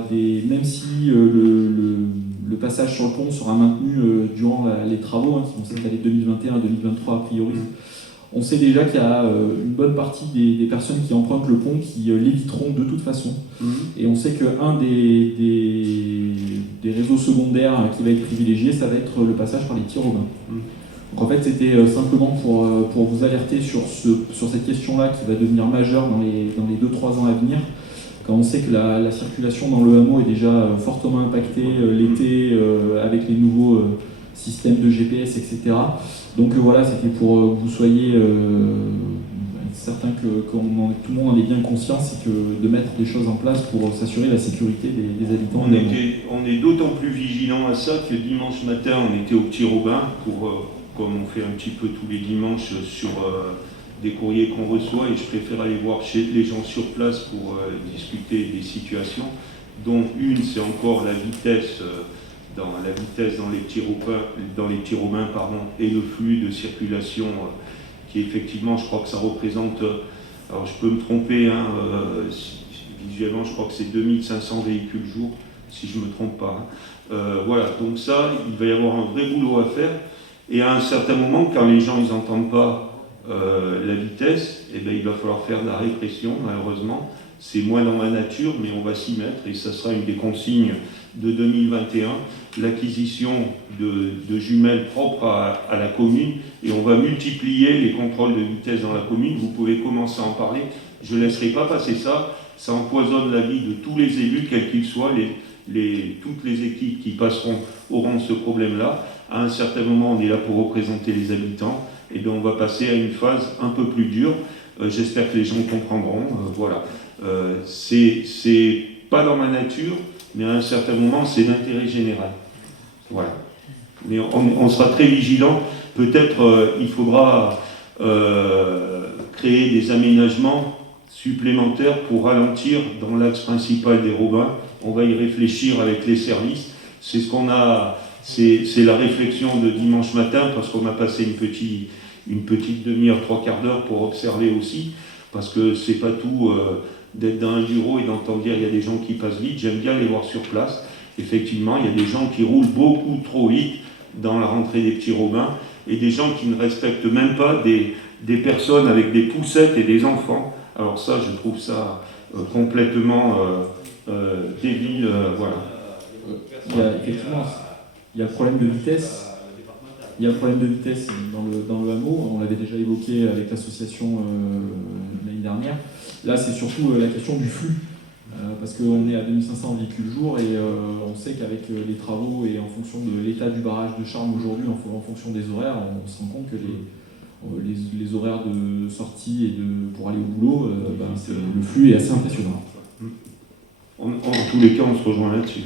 même si le passage sur le pont sera maintenu durant les travaux, hein, qui vont s'étaler 2021-2023 a priori, on sait déjà qu'il y a une bonne partie des personnes qui empruntent le pont qui l'éviteront de toute façon. Et on sait qu'un des réseaux secondaires qui va être privilégié, ça va être le passage par les Petits-Robins. Donc en fait, c'était simplement pour vous alerter sur cette question-là qui va devenir majeure dans les 2-3 ans à venir. Quand on sait que la circulation dans le hameau est déjà fortement impactée l'été avec les nouveaux systèmes de GPS, etc. Donc voilà, c'était pour que vous soyez certains que tout le monde en est bien conscient, c'est que de mettre des choses en place pour s'assurer la sécurité des habitants. On est d'autant plus vigilant à ça que dimanche matin, on était au Petit-Robin, comme on fait un petit peu tous les dimanches sur des courriers qu'on reçoit, et je préfère aller voir chez les gens sur place pour discuter des situations, dont une, c'est encore la vitesse dans les Petits-Robins, et le flux de circulation qui effectivement, je crois que ça représente, alors je peux me tromper, hein, visuellement, je crois que c'est 2500 véhicules jour, si je ne me trompe pas. Hein. Voilà, donc ça, il va y avoir un vrai boulot à faire. Et à un certain moment, quand les gens n'entendent pas la vitesse, eh ben, il va falloir faire de la répression, malheureusement. C'est moins dans ma nature, mais on va s'y mettre, et ça sera une des consignes de 2021, l'acquisition de jumelles propres à la commune, et on va multiplier les contrôles de vitesse dans la commune. Vous pouvez commencer à en parler. Je ne laisserai pas passer ça. Ça empoisonne la vie de tous les élus, quels qu'ils soient. Toutes les équipes qui passeront auront ce problème-là. À un certain moment, on est là pour représenter les habitants, et bien on va passer à une phase un peu plus dure. J'espère que les gens comprendront. Voilà. C'est pas dans ma nature, mais à un certain moment, c'est d'intérêt général. Voilà. Mais on sera très vigilant. Peut-être il faudra créer des aménagements supplémentaires pour ralentir dans l'axe principal des Robins. On va y réfléchir avec les services. C'est ce qu'on a. C'est la réflexion de dimanche matin, parce qu'on a passé une petite demi-heure, 3/4 d'heure pour observer aussi, parce que c'est pas tout d'être dans un bureau et d'entendre dire il y a des gens qui passent vite. J'aime bien les voir sur place. Effectivement, il y a des gens qui roulent beaucoup trop vite dans la rentrée des petits Robins, et des gens qui ne respectent même pas des personnes avec des poussettes et des enfants. Alors ça, je trouve ça complètement débile. Voilà. Effectivement, il y a le problème de vitesse. Il y a le problème de vitesse dans le hameau. On l'avait déjà évoqué avec l'association l'année dernière. Là, c'est surtout la question du flux. Parce qu'on est à 2500 véhicules jour, et on sait qu'avec les travaux et en fonction de l'état du barrage de Charmes aujourd'hui, en fonction des horaires, on se rend compte que les horaires de sortie et pour aller au boulot, le flux est assez impressionnant. En tous les cas, on se rejoint là-dessus.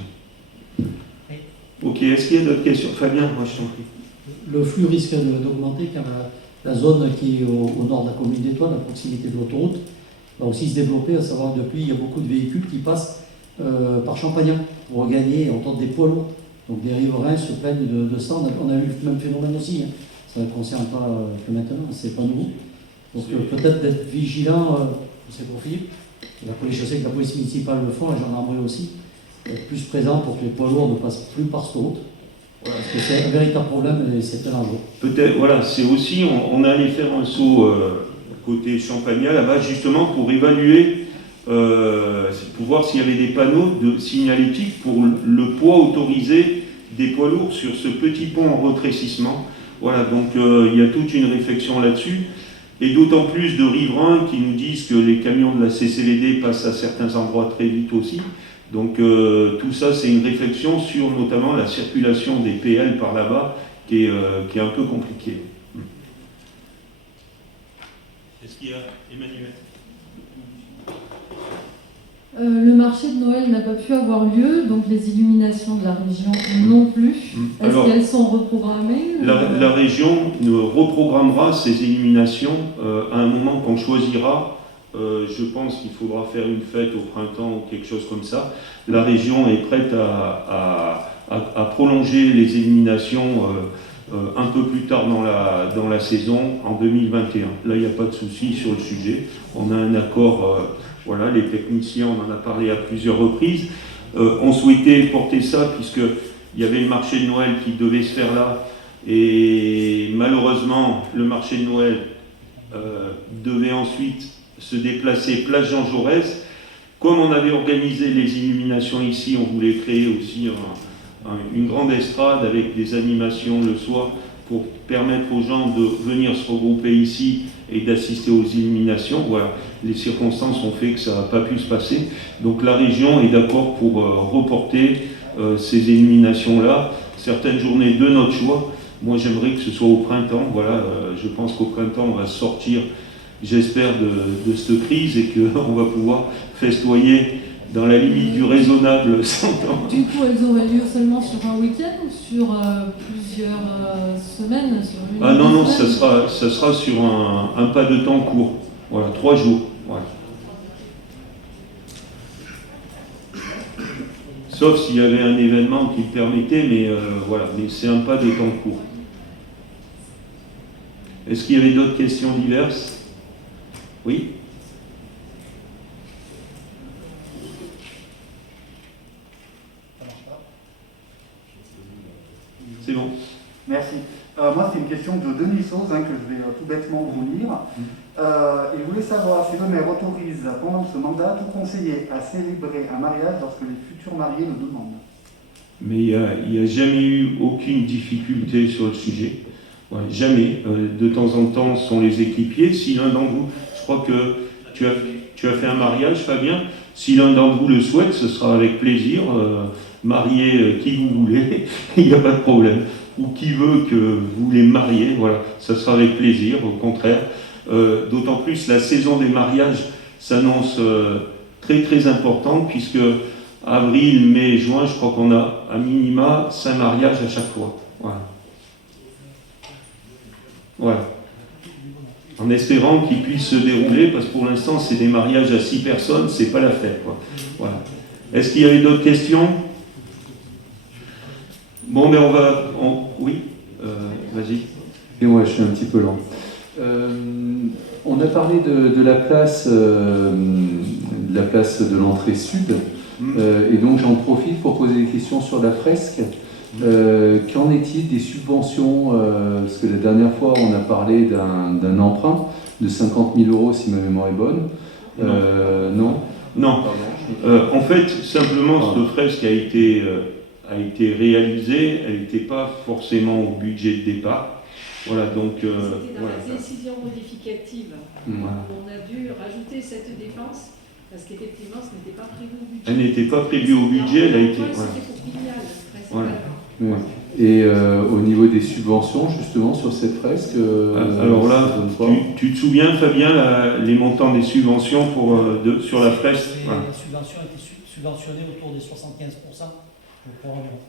Ok, est-ce qu'il y a d'autres questions? Fabien, moi je t'en prie. Le flux risque d'augmenter car la zone qui est au nord de la commune d'Étoile, à proximité de l'autoroute, va aussi se développer, à savoir depuis, il y a beaucoup de véhicules qui passent par Champagnat pour regagner, on tente des poids lourds. Donc des riverains se plaignent de ça. On a eu le même phénomène aussi. Hein. Ça ne concerne pas que maintenant, c'est pas nouveau. Donc peut-être d'être vigilant, c'est pour Philippe. Je sais que la police municipale le font, la gendarmerie aussi, être plus présent pour que les poids lourds ne passent plus par cette route. Parce que c'est un véritable problème et c'est très dangereux. Peut-être, voilà, c'est aussi, on est allé faire un saut côté Champagnat là-bas, justement pour évaluer, pour voir s'il y avait des panneaux de signalétique pour le poids autorisé des poids lourds sur ce petit pont en rétrécissement. Voilà, donc il y a toute une réflexion là-dessus. Et d'autant plus de riverains qui nous disent que les camions de la CCVD passent à certains endroits très vite aussi. Donc tout ça, c'est une réflexion sur notamment la circulation des PL par là-bas qui est un peu compliquée. Est-ce qu'il y a Emmanuel? Le marché de Noël n'a pas pu avoir lieu, donc les illuminations de la région non plus. Est-ce qu'elles sont reprogrammées? La région reprogrammera ces illuminations à un moment qu'on choisira. Je pense qu'il faudra faire une fête au printemps ou quelque chose comme ça. La région est prête à prolonger les illuminations un peu plus tard dans la saison, en 2021. Là, il n'y a pas de souci sur le sujet. On a un accord, voilà, les techniciens, on en a parlé à plusieurs reprises. On souhaitait porter ça puisqu'il y avait le marché de Noël qui devait se faire là. Et malheureusement, le marché de Noël devait ensuite se déplacer place Jean Jaurès. Comme on avait organisé les illuminations ici, on voulait créer aussi une grande estrade avec des animations le soir pour permettre aux gens de venir se regrouper ici et d'assister aux illuminations. Voilà, les circonstances ont fait que ça n'a pas pu se passer. Donc la région est d'accord pour reporter ces illuminations-là, certaines journées de notre choix. Moi j'aimerais que ce soit au printemps. Voilà, je pense qu'au printemps on va sortir, j'espère, de cette crise et qu'on va pouvoir festoyer dans la limite du raisonnable sans temps. Du coup, elles auraient lieu seulement sur un week-end ou sur plusieurs semaines Non, ça sera sur un pas de temps court. Voilà, 3 jours. Voilà. Sauf s'il y avait un événement qui le permettait, mais voilà, mais c'est un pas de temps court. Est-ce qu'il y avait d'autres questions diverses? Oui? C'est bon. Merci. Moi, c'est une question de Denis Sauze, que je vais tout bêtement vous lire. Il voulait savoir si le maire autorise, pendant ce mandat, tout conseiller à célébrer un mariage lorsque les futurs mariés le demandent. Mais il n'y a jamais eu aucune difficulté sur le sujet. Ouais, jamais. De temps en temps, ce sont les équipiers. Si l'un d'entre vous, je crois que tu as fait un mariage, Fabien. Si l'un d'entre vous le souhaite, ce sera avec plaisir. Marier qui vous voulez, il n'y a pas de problème. Ou qui veut que vous les mariez, voilà, ça sera avec plaisir, au contraire. D'autant plus, la saison des mariages s'annonce très très importante, puisque avril, mai, juin, je crois qu'on a à minima 5 mariages à chaque fois. Voilà. Voilà. En espérant qu'ils puissent se dérouler, parce que pour l'instant, c'est des mariages à 6 personnes, c'est pas la fête, quoi. Voilà. Est-ce qu'il y avait d'autres questions? Bon, ben oui, vas-y. Et moi, je suis un petit peu lent. On a parlé de la place de l'entrée sud, et donc j'en profite pour poser des questions sur la fresque. Qu'en est-il des subventions? Parce que la dernière fois, on a parlé d'un emprunt de 50 000 €, si ma mémoire est bonne. Non. En fait, simplement, cette fresque a été réalisée, elle n'était pas forcément au budget de départ. Voilà, donc... C'était dans la décision modificative. On a dû rajouter cette dépense, parce qu'effectivement, ce n'était pas prévu au budget. Elle n'était pas prévue au budget, elle a été... C'était pour Pignal, principalement. Ouais. Et au niveau des subventions, justement, sur cette fresque... alors là, tu te souviens, Fabien, les montants des subventions sur la fresque? Voilà. Les subventions étaient subventionnées autour des 75%, je crois environ.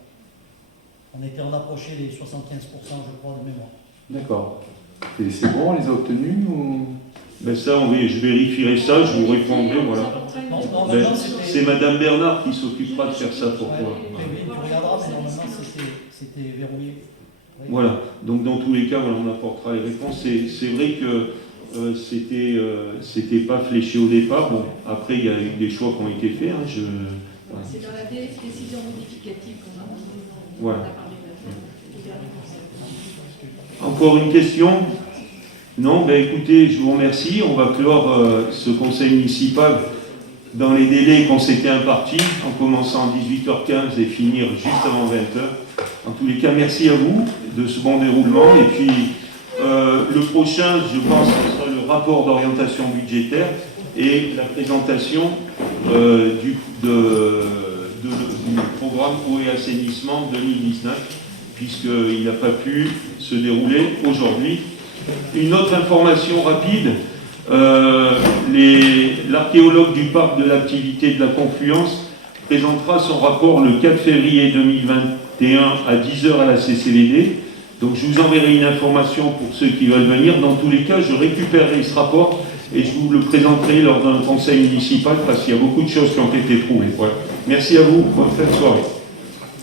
On était en approché des 75%, je crois, de mémoire. D'accord. Et c'est bon, on les a obtenus ou... Ben ça, je vérifierai ça, je vous répondrai, voilà. C'est Madame Bernard qui s'occupera de faire ça pour toi. Tu regarderas, mais normalement c'était verrouillé. Voilà, donc dans tous les cas, voilà, on apportera les réponses. C'est vrai que c'était pas fléché au départ. Bon, après, il y a eu des choix qui ont été faits. Hein, voilà. C'est dans la décision modificative qu'on a voilà. parlé du dernier conseil. Encore une question? Non, ben écoutez, je vous remercie. On va clore ce conseil municipal dans les délais qu'on s'était impartis, en commençant à 18h15 et finir juste avant 20h. En tous les cas, merci à vous de ce bon déroulement. Et puis, le prochain, je pense, ce sera le rapport d'orientation budgétaire et la présentation du programme eau et assainissement 2019, puisqu'il n'a pas pu se dérouler aujourd'hui. Une autre information rapide, l'archéologue du parc de l'activité de la Confluence présentera son rapport le 4 février 2021 à 10h à la CCVD. Donc je vous enverrai une information pour ceux qui veulent venir. Dans tous les cas, je récupérerai ce rapport et je vous le présenterai lors d'un conseil municipal parce qu'il y a beaucoup de choses qui ont été trouvées. Voilà. Merci à vous, bonne fin de soirée.